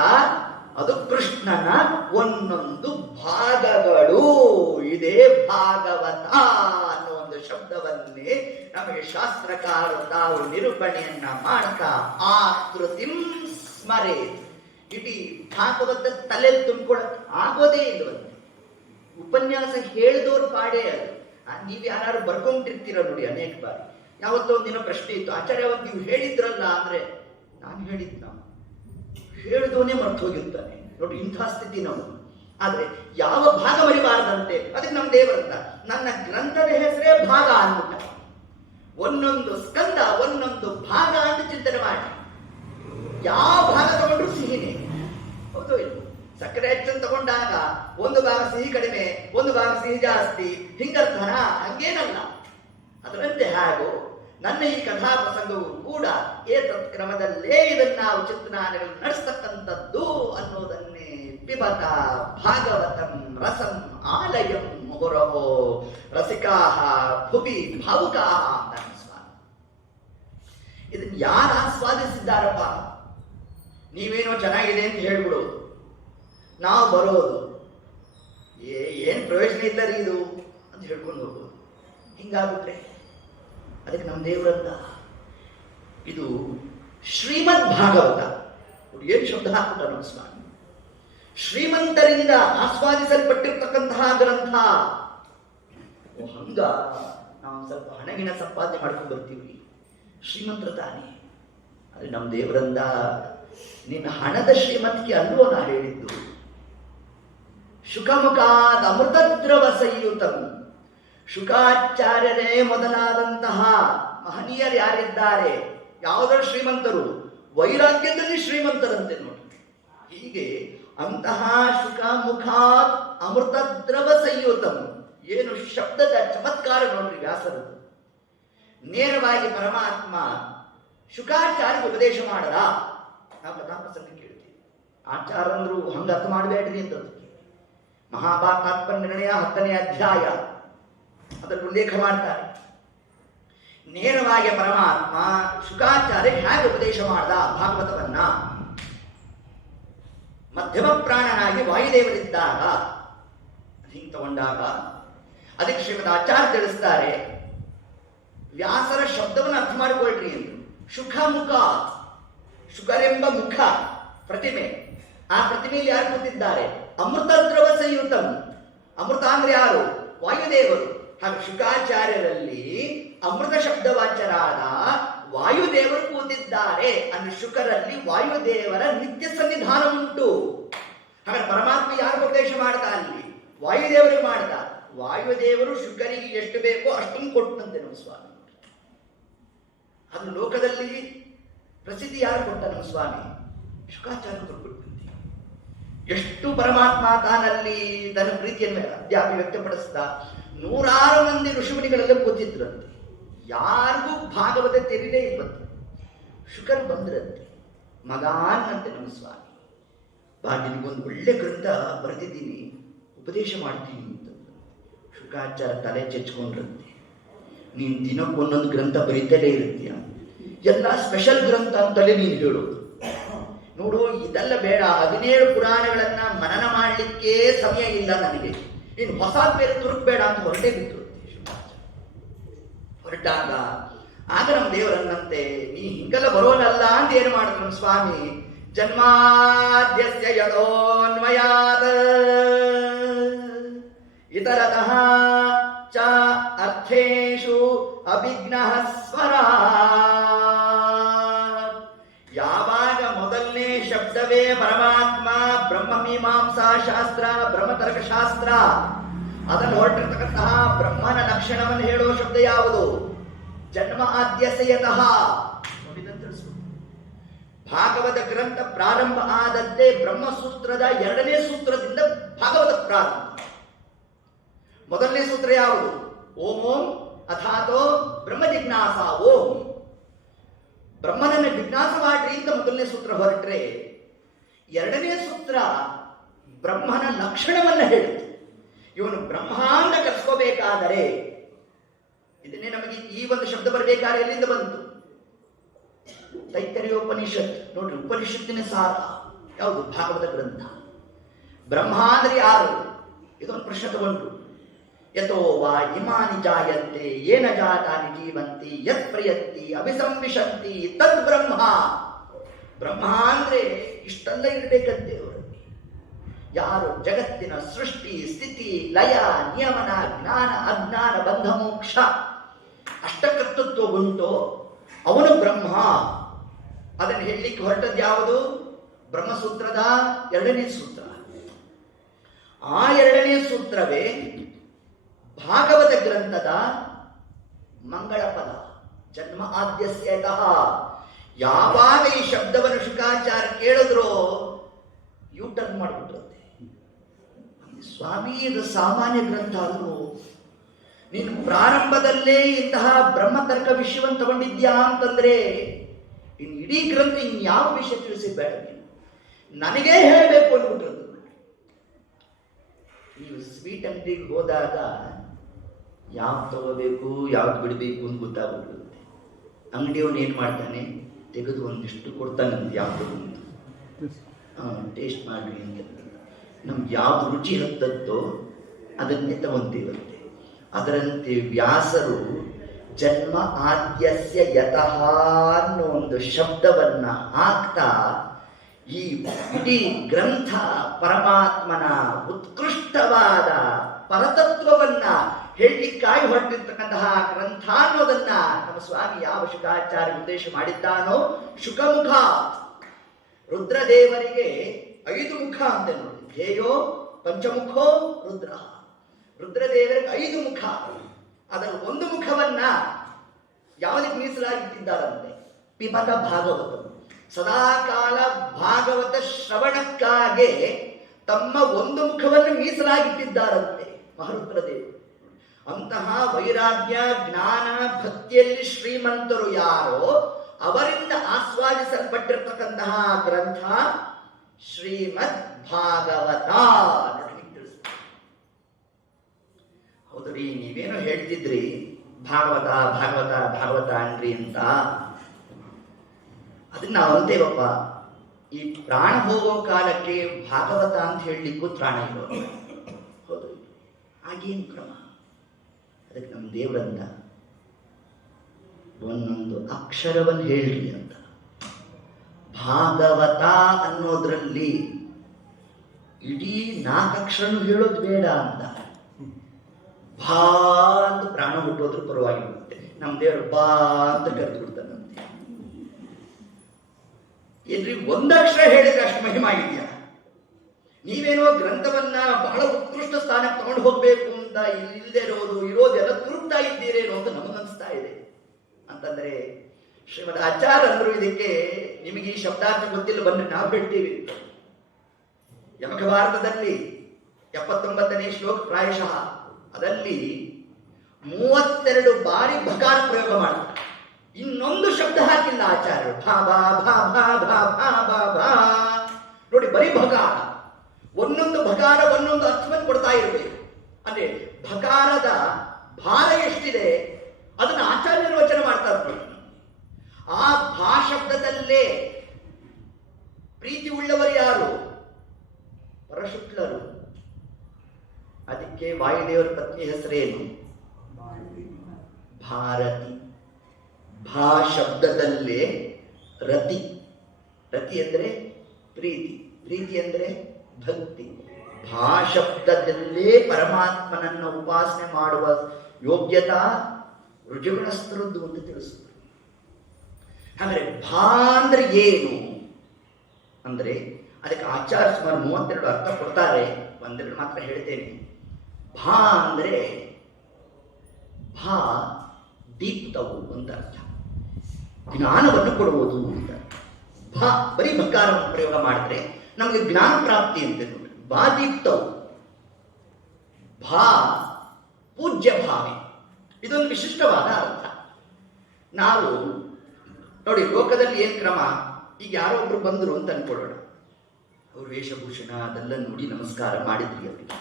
ಅದು ಕೃಷ್ಣನ ಒಂದೊಂದು ಭಾಗಗಳು. ಇದೇ ಭಾಗವತ ಅನ್ನೋ ಒಂದು ಶಬ್ದವನ್ನೇ ನಮಗೆ ಶಾಸ್ತ್ರಕಾರರು ತಾವು ನಿರೂಪಣೆಯನ್ನ ಮಾಡ್ತಾ ಆಕೃತಿಂ ಸ್ಮರೆ. ಇಡೀ ಭಾಗವತ ತಲೆ ತುಂಬಿಕೊಳ್ಳಕ್ಕೆ ಆಗೋದೇ ಇಲ್ಲವಂತೆ. ಉಪನ್ಯಾಸ ಹೇಳಿದವರು ಪಾಡೇ ಅದು. ನೀವು ಯಾರು ಬರ್ಕೊಂಡಿರ್ತೀರ ನೋಡಿ. ಅನೇಕ ಬಾರಿ ಯಾವತ್ತೋ ಒಂದಿನ ಪ್ರಶ್ನೆ ಇತ್ತು, ಆಚಾರ್ಯ ಅವತ್ತು ನೀವು ಹೇಳಿದ್ರಲ್ಲ ಅಂದ್ರೆ ನಾನು ಹೇಳಿದ್ನ, ಹೇಳಿದವನೇ ಮರ್ತು ಹೋಗಿರ್ತಾನೆ ನೋಡಿ. ಇಂಥ ಸ್ಥಿತಿ ನಾವು. ಆದ್ರೆ ಯಾವ ಭಾಗ ಮರಿಬಾರದಂತೆ ಅದಕ್ಕೆ ನಮ್ಮ ದೇವರಂತ ನನ್ನ ಗ್ರಂಥದ ಹೆಸರೇ ಭಾಗ ಅಂದ್ಬಿಟ್ಟ. ಒಂದೊಂದು ಸ್ಕಂದ ಒಂದೊಂದು ಭಾಗ ಅಂತ ಚಿಂತನೆ ಮಾಡಿ. ಯಾವ ಭಾಗ ತಗೊಂಡ್ರು ಸಿಹಿನೇ. ಹೌದು ಇಲ್ಲ? ಸಕ್ಕರೆ ಹೆಚ್ಚನ್ನು ತಗೊಂಡಾಗ ಒಂದು ಭಾಗ ಸಿಹಿ ಕಡಿಮೆ, ಒಂದು ಭಾಗ ಸಿಹಿ ಜಾಸ್ತಿ, ಹಿಂಗರ್ಥನ ಹಂಗೇನಲ್ಲ. ಅದರಂತೆ ಹಾಗೂ ನನ್ನ ಈ ಕಥಾ ಪ್ರಸಂಗವು ಕೂಡ ಏತತ್ ಕ್ರಮದಲ್ಲೇ ಇದನ್ನ ನಾವು ಚಿಂತನಾಗಳು ನಡೆಸ್ತಕ್ಕಂಥದ್ದು ಅನ್ನೋದನ್ನೇ ಪಿಬತ ಭಾಗವತಂ ರಸಂ ಆಲಯಂ ಮುಹುರಹೋ ರಸಿಕಾಹ ಭುವಿ ಭಾವುಕಾಹ ಅಂತ ಸ್ವಾಮಿ. ಇದನ್ನ ಯಾರು ಆಸ್ವಾದಿಸಿದ್ದಾರಪ್ಪ? ನೀವೇನೋ ಚೆನ್ನಾಗಿದೆ ಅಂತ ಹೇಳ್ಬಿಡೋದು, ನಾವು ಬರೋದು ಏನ್ ಪ್ರಯೋಜನ ಇಲ್ಲ ರೀ ಇದು ಅಂತ ಹೇಳ್ಕೊಂಡು ಹೋಗೋದು, ಹಿಂಗಾಗ್ಬಿಟ್ರೆ ಅದಕ್ಕೆ ನಮ್ಮ ದೇವರಂತ ಇದು ಶ್ರೀಮದ್ ಭಾಗವತ. ಏನು ಶಬ್ದ ಹಾಕ್ಬಿಟ್ಟ ನಮ್ಮ ಸ್ವಾಮಿ. ಶ್ರೀಮಂತರಿಂದ ಆಸ್ವಾದಿಸಲ್ಪಟ್ಟಿರ್ತಕ್ಕಂತಹ ಗ್ರಂಥ. ಹಂಗ ನಾವು ಸ್ವಲ್ಪ ಹಣಗಿನ ಸಂಪಾದನೆ ಮಾಡ್ಕೊಂಡು ಬರ್ತೀವಿ, ಶ್ರೀಮಂತರ ತಾನೇ. ಅದೇ ನಮ್ಮ ದೇವರಂದ ನಿನ್ನ ಹಣದ ಶ್ರೀಮಂತಿಕೆ ಅಲ್ವೋ ನಾ ಹೇಳಿದ್ದು. ಶುಕಮುಖಾದ ಅಮೃತದ್ರವ ಸಂಯುತಂ. ಶುಕಾಚಾರ್ಯರೇ ಮೊದಲಾದಂತಹ ಮಹನೀಯರು ಯಾರಿದ್ದಾರೆ, ಯಾವುದರ ಶ್ರೀಮಂತರು? ವೈರಾಗ್ಯದಲ್ಲಿ ಶ್ರೀಮಂತರಂತೆ ನೋಡಿ. ಹೀಗೆ ಅಂತಹ ಶುಕಮುಖಾತ್ ಅಮೃತದ್ರವ ಸಂಯುತಂ. ಏನು ಶಬ್ದದ ಚಮತ್ಕಾರ ನೋಡ್ರಿ ವ್ಯಾಸರದ್ದು. ನೇರವಾಗಿ ಪರಮಾತ್ಮ ಶುಕಾಚಾರ್ಯ ಉಪದೇಶ ಮಾಡದ. ನಾವು ಕಥಾಪ್ರಸಂಗ ಕೇಳ್ತೀವಿ, ಆಚಾರಂದ್ರು ಹಂಗ ಅರ್ಥ ಮಾಡಬೇಡ್ರಿ ಅಂತ. ಮಹಾಭಾರತಾತ್ಮ ನಿರ್ಣಯ 10ನೇ ಅಧ್ಯಾಯ ಅದನ್ನು ಉಲ್ಲೇಖ ಮಾಡ್ತಾರೆ. ನೇರವಾಗಿ ಪರಮಾತ್ಮ ಶುಕಾಚಾರ್ಯ ಹೇಗೆ ಉಪದೇಶ ಮಾಡದ ಭಾಗವತವನ್ನ? ಮಧ್ಯಮ ಪ್ರಾಣನಾಗಿ ವಾಯುದೇವರಿದ್ದಾಗ ಹಿಂಗೆ ತಗೊಂಡಾಗ ಅದಕ್ಕೆ ಶ್ರೀಮದ್ ಆಚಾರ್ಯ ತಿಳಿಸ್ತಾರೆ, ವ್ಯಾಸರ ಶಬ್ದವನ್ನು ಅರ್ಥ ಮಾಡಿಕೊಳ್ರಿ ಎಂದು. ಶುಖಮುಖ, ಶುಕರೆಂಬ ಮುಖ ಪ್ರತಿಮೆ. ಆ ಪ್ರತಿಮೆಯಲ್ಲಿ ಯಾರು ಕೂತಿದ್ದಾರೆ? ಅಮೃತ ದ್ರವ ಸಂಯುತಂ. ಅಮೃತ ಅಂದ್ರೆ ಯಾರು? ವಾಯುದೇವರು. ಹಾಗೆ ಶುಕಾಚಾರ್ಯರಲ್ಲಿ ಅಮೃತ ಶಬ್ದವಾಚರಾದ ವಾಯುದೇವರು ಕೂತಿದ್ದಾರೆ. ಅಂದ್ರೆ ಶುಕರಲ್ಲಿ ವಾಯುದೇವರ ನಿತ್ಯ ಸನ್ನಿಧಾನ ಉಂಟು. ಹಾಗಾದ್ರೆ ಪರಮಾತ್ಮ ಯಾರು ಉಪದೇಶ ಮಾಡ್ತಾ? ಅಲ್ಲಿ ವಾಯುದೇವರಿಗೆ ಮಾಡ್ತಾ. ವಾಯುದೇವರು ಶುಕರಿಗೆ ಎಷ್ಟು ಬೇಕೋ ಅಷ್ಟನ್ನು ಕೊಟ್ಟಂತೆ ನಮ್ಮ ಸ್ವಾಮಿ. ಅದು ಲೋಕದಲ್ಲಿ ಪ್ರಸಿದ್ಧಿ ಯಾರು ಕೊಟ್ಟ? ನಮ್ಮ ಸ್ವಾಮಿ ಶುಕಾಚಾರ್ಯರು ಕೊಟ್ಟಂತೆ. ಎಷ್ಟು ಪರಮಾತ್ಮ ತಾನಲ್ಲಿ ತನ್ನ ಪ್ರೀತಿಯನ್ನು ಅಧ್ಯಾತ್ಮ ವ್ಯಕ್ತಪಡಿಸ್ತಾ 100 ಮಂದಿ ಋಷಿಮುನಿಗಳೆಲ್ಲ ಕೂತಿದ್ರಂತೆ. ಯಾರಿಗೂ ಭಾಗವತ ತೆರೀಲೇ ಇಲ್ವಂತೆ. ಶುಕರ್ ಬಂದ್ರಂತೆ. ಮಗ ಅನ್ನಂತೆ ನಮ್ಮ ಸ್ವಾಮಿ, ಬಾ ನಿನಗೊಂದು ಒಳ್ಳೆ ಗ್ರಂಥ ಬರೆದಿದ್ದೀನಿ, ಉಪದೇಶ ಮಾಡ್ತೀನಿ ಅಂತ. ಶುಕಾಚಾರ ತಲೆ ಚೆಚ್ಕೊಂಡ್ರಂತೆ. ನೀನು ದಿನಕ್ಕೊಂದೊಂದು ಗ್ರಂಥ ಬರೀತಲೇ ಇರ್ತೀಯ, ಎಲ್ಲ ಸ್ಪೆಷಲ್ ಗ್ರಂಥ ಅಂತಲೇ ನೀನು ಹೇಳೋದು. ನೋಡು, ಇದೆಲ್ಲ ಬೇಡ. 17 ಪುರಾಣಗಳನ್ನ ಮನನ ಮಾಡಲಿಕ್ಕೆ ಸಮಯ ಇಲ್ಲ ನನಗೆ. ಇನ್ನು ಹೊಸ ಬೇರೆ ತುರುಕ್ಬೇಡ ಅಂತ ಹೊರಟೇ ಬಿತ್ತು. ಹೊರಟಾಗ ಆಗ ನಮ್ಮ ದೇವರನ್ನಂತೆ, ನೀ ಹಿಂಗೆಲ್ಲ ಬರೋನಲ್ಲ ಅಂತ ಏನು ಮಾಡಿದ್ರು ನಮ್ಮ ಸ್ವಾಮಿ? ಜನ್ಮಾದ್ಯಸ್ಯ ಯತೋನ್ಮಯಾತ್ ಇತರತಃ ಚ ಅರ್ಥೇಷು ಅಭಿಘ್ನಃ ಸ್ವರಾಟ್. ಯಾವಾಗ ಮೊದಲನೇ ಶಬ್ದವೇ ಪರಮಾತ್ಮ, ಬ್ರಹ್ಮಮೀಮಾಂಸಾ ಶಾಸ್ತ್ರ, ಬ್ರಹ್ಮತರ್ಕಶಾಸ್ತ್ರ, ಅದನ್ನು ಹೊರಟಿರ್ತಕ್ಕಂತಹ ಬ್ರಹ್ಮನ ಲಕ್ಷಣವನ್ನು ಹೇಳುವ ಶಬ್ದ ಯಾವುದು? ಜನ್ಮ ಆದ್ಯಸಯತಃ. ಭಾಗವತ ಗ್ರಂಥ ಪ್ರಾರಂಭ ಆದದ್ದೇ ಬ್ರಹ್ಮಸೂತ್ರದ 2ನೇ ಸೂತ್ರದಿಂದ ಭಾಗವತ ಪ್ರಾರಂಭ. ಮೊದಲನೇ ಸೂತ್ರ ಯಾವುದು? ಓಂ ಓಂ ಅಥಾತೋ ಬ್ರಹ್ಮ ಜಿಜ್ಞಾಸ ಓಂ. ಬ್ರಹ್ಮನನ್ನು ಜಿಜ್ಞಾಸ ಮಾಡ್ರಿ ಅಂತ ಮೊದಲನೇ ಸೂತ್ರ ಹೊರಟ್ರೆ, 2ನೇ ಸೂತ್ರ ಬ್ರಹ್ಮನ ಲಕ್ಷಣವನ್ನ ಹೇಳುತ್ತೆ. ಇವನು ಬ್ರಹ್ಮಾಂಡ ಕಲಿಸ್ಕೋಬೇಕಾದರೆ, ಇದನ್ನೇ ನಮಗೆ ಈ ಒಂದು ಶಬ್ದ ಬರಬೇಕಾದ್ರೆ ಎಲ್ಲಿಂದ ಬಂತು? ತೈತ್ತರೀಯೋಪನಿಷತ್. ನೋಡ್ರಿ, ಉಪನಿಷತ್ತಿನ ಸಾರ ಯಾವುದು? ಭಾಗವತ ಗ್ರಂಥ. ಬ್ರಹ್ಮ ಅಂದ್ರೆ ಯಾರು? ಇದೊಂದು ಪ್ರಶ್ನೆ ತಗೊಂಡು, ಯಥೋ ವಾ ಇಮಾನಿ ಜಾಯಂತೆ ಏನ ಜಾತಾನಿ ಜೀವಂತಿ ಯತ್ ಪ್ರಯತ್ತಿ ಅಭಿಸಂವಿಶಂತಿ ತದ್ ಬ್ರಹ್ಮ. ಬ್ರಹ್ಮ ಅಂದ್ರೆ ಇಷ್ಟೆಲ್ಲ ಇರಬೇಕಂತೆ ಅವರಲ್ಲಿ. ಯಾರು ಜಗತ್ತಿನ ಸೃಷ್ಟಿ, ಸ್ಥಿತಿ, ಲಯ, ನಿಯಮನ, ಜ್ಞಾನ, ಅಜ್ಞಾನ, ಬಂಧ, ಮೋಕ್ಷ ಅಷ್ಟಕರ್ತೃತ್ವ ಉಂಟೋ ಅವನು ಬ್ರಹ್ಮ. ಅದನ್ನು ಹೇಳಲಿಕ್ಕೆ ಹೊರಟದ್ದು ಯಾವುದು? ಬ್ರಹ್ಮಸೂತ್ರದ 2ನೇ ಸೂತ್ರ. ಆ 2ನೇ ಸೂತ್ರವೇ ಭಾಗವತ ಗ್ರಂಥದ ಮಂಗಳ ಪದ. ಜನ್ಮ ಆದ್ಯಸ್ಯತಃ. ಯಾವಾಗ ಈ ಶಬ್ದವನ್ನು ಶುಕಾಚಾರ ಕೇಳಿದ್ರೋ ಯೂಟರ್ನ್ ಮಾಡಿಬಿಟ್ರಂತೆ. ಸ್ವಾಮಿ, ಇದು ಸಾಮಾನ್ಯ ಗ್ರಂಥ ಅಲ್ವೋ? ನೀನು ಪ್ರಾರಂಭದಲ್ಲೇ ಇಂತಹ ಬ್ರಹ್ಮತರ್ಕ ವಿಷಯವನ್ನು ತಗೊಂಡಿದ್ಯಾ ಅಂತಂದ್ರೆ ಇನ್ನು ಇಡೀ ಗ್ರಂಥ ಇನ್ಯಾವ ವಿಷಯ ತಿಳಿಸಿಬೇಡ, ನೀನು ನನಗೇ ಹೇಳಬೇಕು ಅಂದ್ಬಿಟ್ರಂತ. ನೀವು ಸ್ವೀಟ್ ಅಂಗಡಿಗೆ ಹೋದಾಗ ಯಾವ್ದು ತಗೋಬೇಕು ಯಾವ್ದು ಬಿಡಬೇಕು ಅಂತ ಗೊತ್ತಾಗ್ಬಿಡುತ್ತೆ. ಅಂಗಡಿಯವನು ಏನು ಮಾಡ್ತಾನೆ? ತೆಗೆದು ಒಂದಿಷ್ಟು ಕೊಡ್ತಾನಂತ, ಯಾವ್ದು ಟೇಸ್ಟ್ ಮಾಡ್ರಿ ಅಂತ. ನಮ್ಗೆ ಯಾವ್ದು ರುಚಿ ಹತ್ತತ್ತೋ ಅದನ್ನೇ ತಗೊಂತೀವಂತೆ. ಅದರಂತೆ ವ್ಯಾಸರು ಜನ್ಮ ಆದ್ಯಸ್ಯ ಯತಃ ಅನ್ನೋ ಒಂದು ಶಬ್ದವನ್ನ ಹಾಕ್ತಾ ಈ ಇಡೀ ಗ್ರಂಥ ಪರಮಾತ್ಮನ ಉತ್ಕೃಷ್ಟವಾದ ಪರತತ್ವವನ್ನ ಹೇಳಲಿಕ್ಕಾಗಿ ಹೊರಟಿರ್ತಕ್ಕಂತಹ ಗ್ರಂಥ ಅನ್ನೋದನ್ನ ನಮ್ಮ ಸ್ವಾಮಿ ಯಾವ ಶುಕಾಚಾರ್ಯ ಉದ್ದೇಶ ಮಾಡಿದ್ದಾನೋ, ಶುಕಮುಖ. ರುದ್ರದೇವರಿಗೆ 5 ಮುಖ ಅಂತ ನೋಡಿ. ಧ್ಯೇಯೋ ಪಂಚಮುಖೋ ರುದ್ರ. ರುದ್ರದೇವರಿಗೆ 5 ಮುಖ. ಅದರ ಒಂದು ಮುಖವನ್ನ ಯಾವುದಕ್ಕೆ ಮೀಸಲಾಗಿಟ್ಟಿದ್ದಾರಂತೆ? ಪಿಬತ ಭಾಗವತ. ಸದಾಕಾಲ ಭಾಗವತ ಶ್ರವಣಕ್ಕಾಗಿ ತಮ್ಮ ಒಂದು ಮುಖವನ್ನು ಮೀಸಲಾಗಿಟ್ಟಿದ್ದಾರಂತೆ ಮಹಾರುದ್ರದೇವರು. ಅಂತಹ ವೈರಾಗ್ಯ, ಜ್ಞಾನ, ಭಕ್ತಿಯಲ್ಲಿ ಶ್ರೀಮಂತರು ಯಾರೋ ಅವರಿಂದ ಆಸ್ವಾದಿಸಲ್ಪಟ್ಟಿರ್ತಕ್ಕಂತಹ ಗ್ರಂಥ ಶ್ರೀಮದ್ ಭಾಗವತ. ಹೌದ್ರಿ, ನೀವೇನೋ ಹೇಳ್ತಿದ್ರಿ ಭಾಗವತ ಭಾಗವತ ಭಾಗವತ ಅನ್ರಿ ಅಂತ. ಅದನ್ನ ನಾವು ಅಂತೇವಪ್ಪ. ಈ ಪ್ರಾಣ ಹೋಗೋ ಕಾಲಕ್ಕೆ ಭಾಗವತ ಅಂತ ಹೇಳಲಿಕ್ಕೂ ತ್ರಾಣ ಇರೋದು. ಹೌದು, ಹಾಗೇನು ಕ್ರಮ? ಅದಕ್ಕೆ ನಮ್ಮ ದೇವರಂತ ಒಂದೊಂದು ಅಕ್ಷರವನ್ನು ಹೇಳ್ರಿ ಅಂತ. ಭಾಗವತ ಅನ್ನೋದ್ರಲ್ಲಿ ಇಡೀ 4 ಅಕ್ಷರನು ಹೇಳೋದು ಬೇಡ ಅಂತ. ಭಾ ಅಂತ ಪ್ರಾಣ ಹುಟ್ಟೋದ್ರ ಪರವಾಗಿ ಬರುತ್ತೆ. ನಮ್ಮ ದೇವರು ಬಾ ಅಂತ ಕರೆದು ಬಿಡ್ತಾನಂತೆ. ಏನ್ರಿ, 1 ಅಕ್ಷರ ಹೇಳಿದ್ರೆ ಅಷ್ಟು ಮಹಿಮಾ ಇದೆಯಾ? ನೀವೇನೋ ಗ್ರಂಥವನ್ನ ಬಹಳ ಉತ್ಕೃಷ್ಟ ಸ್ಥಾನಕ್ಕೆ ತಗೊಂಡು ಹೋಗ್ಬೇಕು ಅಂತ ಇಲ್ಲದೆ ಇರೋದೆಲ್ಲ ತುರುಕ್ತಾ ಇದ್ದೀರೇನೋ ಅಂತ ನಮಗನ್ನಿಸ್ತಾ ಇದೆ. ಅಂತಂದ್ರೆ ಶ್ರೀಮದ್ ಆಚಾರ್ಯ ಅಂದ್ರು ಇದಕ್ಕೆ, ನಿಮಗೆ ಈ ಶಬ್ದಾರ್ಥ ಗೊತ್ತಿಲ್ಲ ಬಂದ್ರೆ ನಾವು ಬಿಡ್ತೀವಿ. ಯಮಕ ಭಾರತದಲ್ಲಿ 79ನೇ ಶ್ಲೋಕ ಪ್ರಾಯಶಃ ಅದರಲ್ಲಿ 32 ಬಾರಿ ಭಕಾರ ಪ್ರಯೋಗ ಮಾಡ್ತಾರೆ. ಇನ್ನೊಂದು ಶಬ್ದ ಹಾಕಿಲ್ಲ ಆಚಾರ್ಯರು. ಭಾ ಭಾ ಭಾ ಭಾ ಭಾ ಭಾ ಭಾ ಭಾ. ನೋಡಿ, ಬರೀ ಭಕಾರ. ಒಂದೊಂದು ಭಕಾರ ಒಂದೊಂದು ಅರ್ಥವನ್ನು ಕೊಡ್ತಾ ಇರಬೇಕು. ಅಂದ್ರೆ ಭಕಾರದ ಭಾರ ಎಷ್ಟಿದೆ ಅದನ್ನು ಆಚಾರ್ಯರು ವಚನ ಮಾಡ್ತಾ ಇರ್ತಾರೆ. ಆ ಭಾ ಶಬ್ದದಲ್ಲೇ ಪ್ರೀತಿ ಉಳ್ಳವರು ಯಾರು? ಪರಶುಕ್ಲರು. ಅದಕ್ಕೆ ವಾಯುದೇವರ ಪತ್ನಿ ಹೆಸರೇನು? ಭಾರತಿ. ಭಾ ಶಬ್ದದಲ್ಲೇ ರತಿ. ರತಿ ಅಂದ್ರೆ ಪ್ರೀತಿ, ಪ್ರೀತಿ ಅಂದ್ರೆ ಭಕ್ತಿ. ಭಾ ಶಬ್ದದಲ್ಲೇ ಪರಮಾತ್ಮನನ್ನ ಉಪಾಸನೆ ಮಾಡುವ ಯೋಗ್ಯತಾ ರುಜುಗುಣಸ್ಥರದ್ದು ಅಂತ ತಿಳಿಸುತ್ತೆ. ಹಾಗಾದ್ರೆ ಭಾ ಅಂದ್ರೆ ಏನು ಅಂದ್ರೆ ಅದಕ್ಕೆ ಆಚಾರ್ಯ ಸುಮಾರು 32 ಅರ್ಥ ಕೊಡ್ತಾರೆ. ಒಂದೆರಡು ಮಾತ್ರ ಹೇಳ್ತೇನೆ. ಭಾ ಅಂದ್ರೆ ಭಾ ದೀಪ್ತವು ಅಂತ ಅರ್ಥ, ಜ್ಞಾನವನ್ನು ಕೊಡುವುದು ಅಂತ. ಭಾ ಬರೀ ಭಕಾರವನ್ನು ಪ್ರಯೋಗ ಮಾಡಿದ್ರೆ ನಮಗೆ ಜ್ಞಾನ ಪ್ರಾಪ್ತಿ ಅಂತ ನೋಡಿ. ಭಾ ದೀಪ್ತವು. ಭಾ ಪೂಜ್ಯ ಭಾವೆ. ಇದೊಂದು ವಿಶಿಷ್ಟವಾದ ಅರ್ಥ. ನಾವು ನೋಡಿ, ಲೋಕದಲ್ಲಿ ಏನ್ ಕ್ರಮ, ಈಗ ಯಾರೋ ಒಬ್ರು ಬಂದರು ಅಂತ ಅನ್ಕೊಳ್ಳೋಣ. ಅವ್ರ ವೇಷಭೂಷಣ ಅದೆಲ್ಲ ನೋಡಿ ನಮಸ್ಕಾರ ಮಾಡಿದ್ರಿ. ಅವರಿಗೆ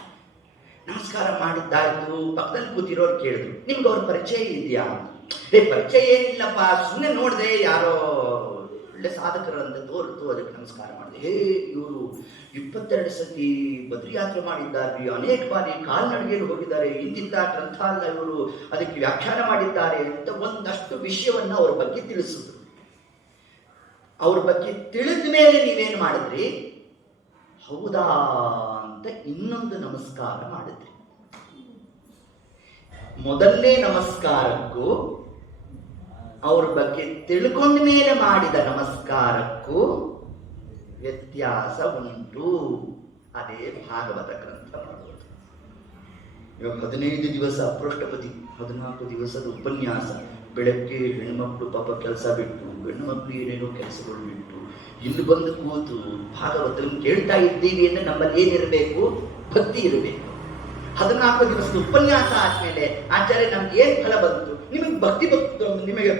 ನಮಸ್ಕಾರ ಮಾಡಿದ್ದಾಯ್ತು. ಪಕ್ಕದಲ್ಲಿ ಕೂತಿರೋರು ಕೇಳಿದ್ರು, ನಿಮ್ಗೆ ಅವ್ರ ಪರಿಚಯ ಇದೆಯಾ? ಪರಿಚಯ ಏನಿಲ್ಲಪ್ಪ, ಸುಮ್ಮನೆ ನೋಡಿದೆ ಯಾರೋ ಒಳ್ಳೆ ಸಾಧಕರು ಅಂತ ತೋರಿತು, ಅದಕ್ಕೆ ನಮಸ್ಕಾರ ಮಾಡಿದೆ. ಇವರು 22 ಸತಿ ಬದ್ರಿ ಯಾತ್ರೆ ಮಾಡಿದ್ದಾರೆ, ಅನೇಕ ಬಾರಿ ಕಾಲ್ನಡಿಗೆಯಲ್ಲಿ ಹೋಗಿದ್ದಾರೆ, ಇಂತಿಂತ ಗ್ರಂಥಾಲಯ ಇವರು ಅದಕ್ಕೆ ವ್ಯಾಖ್ಯಾನ ಮಾಡಿದ್ದಾರೆ ಅಂತ ಒಂದಷ್ಟು ವಿಷಯವನ್ನ ಅವ್ರ ಬಗ್ಗೆ ತಿಳಿಸಿದ್ರು. ಅವ್ರ ಬಗ್ಗೆ ತಿಳಿದ ಮೇಲೆ ನೀವೇನು ಮಾಡಿದ್ರಿ? ಹೌದಾ ಅಂತ ಇನ್ನೊಂದು ನಮಸ್ಕಾರ ಮಾಡಿದ್ರಿ. ಮೊದಲನೇ ನಮಸ್ಕಾರಕ್ಕೂ ಅವ್ರ ಬಗ್ಗೆ ತಿಳ್ಕೊಂಡ ಮೇಲೆ ಮಾಡಿದ ನಮಸ್ಕಾರಕ್ಕೂ ವ್ಯತ್ಯಾಸ ಉಂಟು. ಅದೇ ಭಾಗವತ ಗ್ರಂಥ ಮಾಡೋದು. ಇವಾಗ 15 ದಿವಸ ಅಪೃಷ್ಟಪತಿ, 14 ದಿವಸದ ಉಪನ್ಯಾಸ. ಬೆಳಗ್ಗೆ ಹೆಣ್ಮಕ್ಳು ಪಾಪ ಕೆಲಸ ಬಿಟ್ಟು, ಹೆಣ್ಮಕ್ಳು ಏನೇನೋ ಕೆಲಸಗಳು ಬಿಟ್ಟು ಇಲ್ಲಿ ಬಂದು ಕೂತು ಭಾಗವತವನ್ನು ಕೇಳ್ತಾ ಇದ್ದೀವಿ ಅಂದ್ರೆ ನಮ್ಮಲ್ಲಿ ಏನಿರಬೇಕು? ಭಕ್ತಿ ಇರಬೇಕು. 14 ದಿವಸದ ಉಪನ್ಯಾಸ ಆದ್ಮೇಲೆ ಆಚಾರ್ಯ ನಮ್ಗೆ ಏನ್ ಫಲ ಬಂತು? ನಿಮಗೆ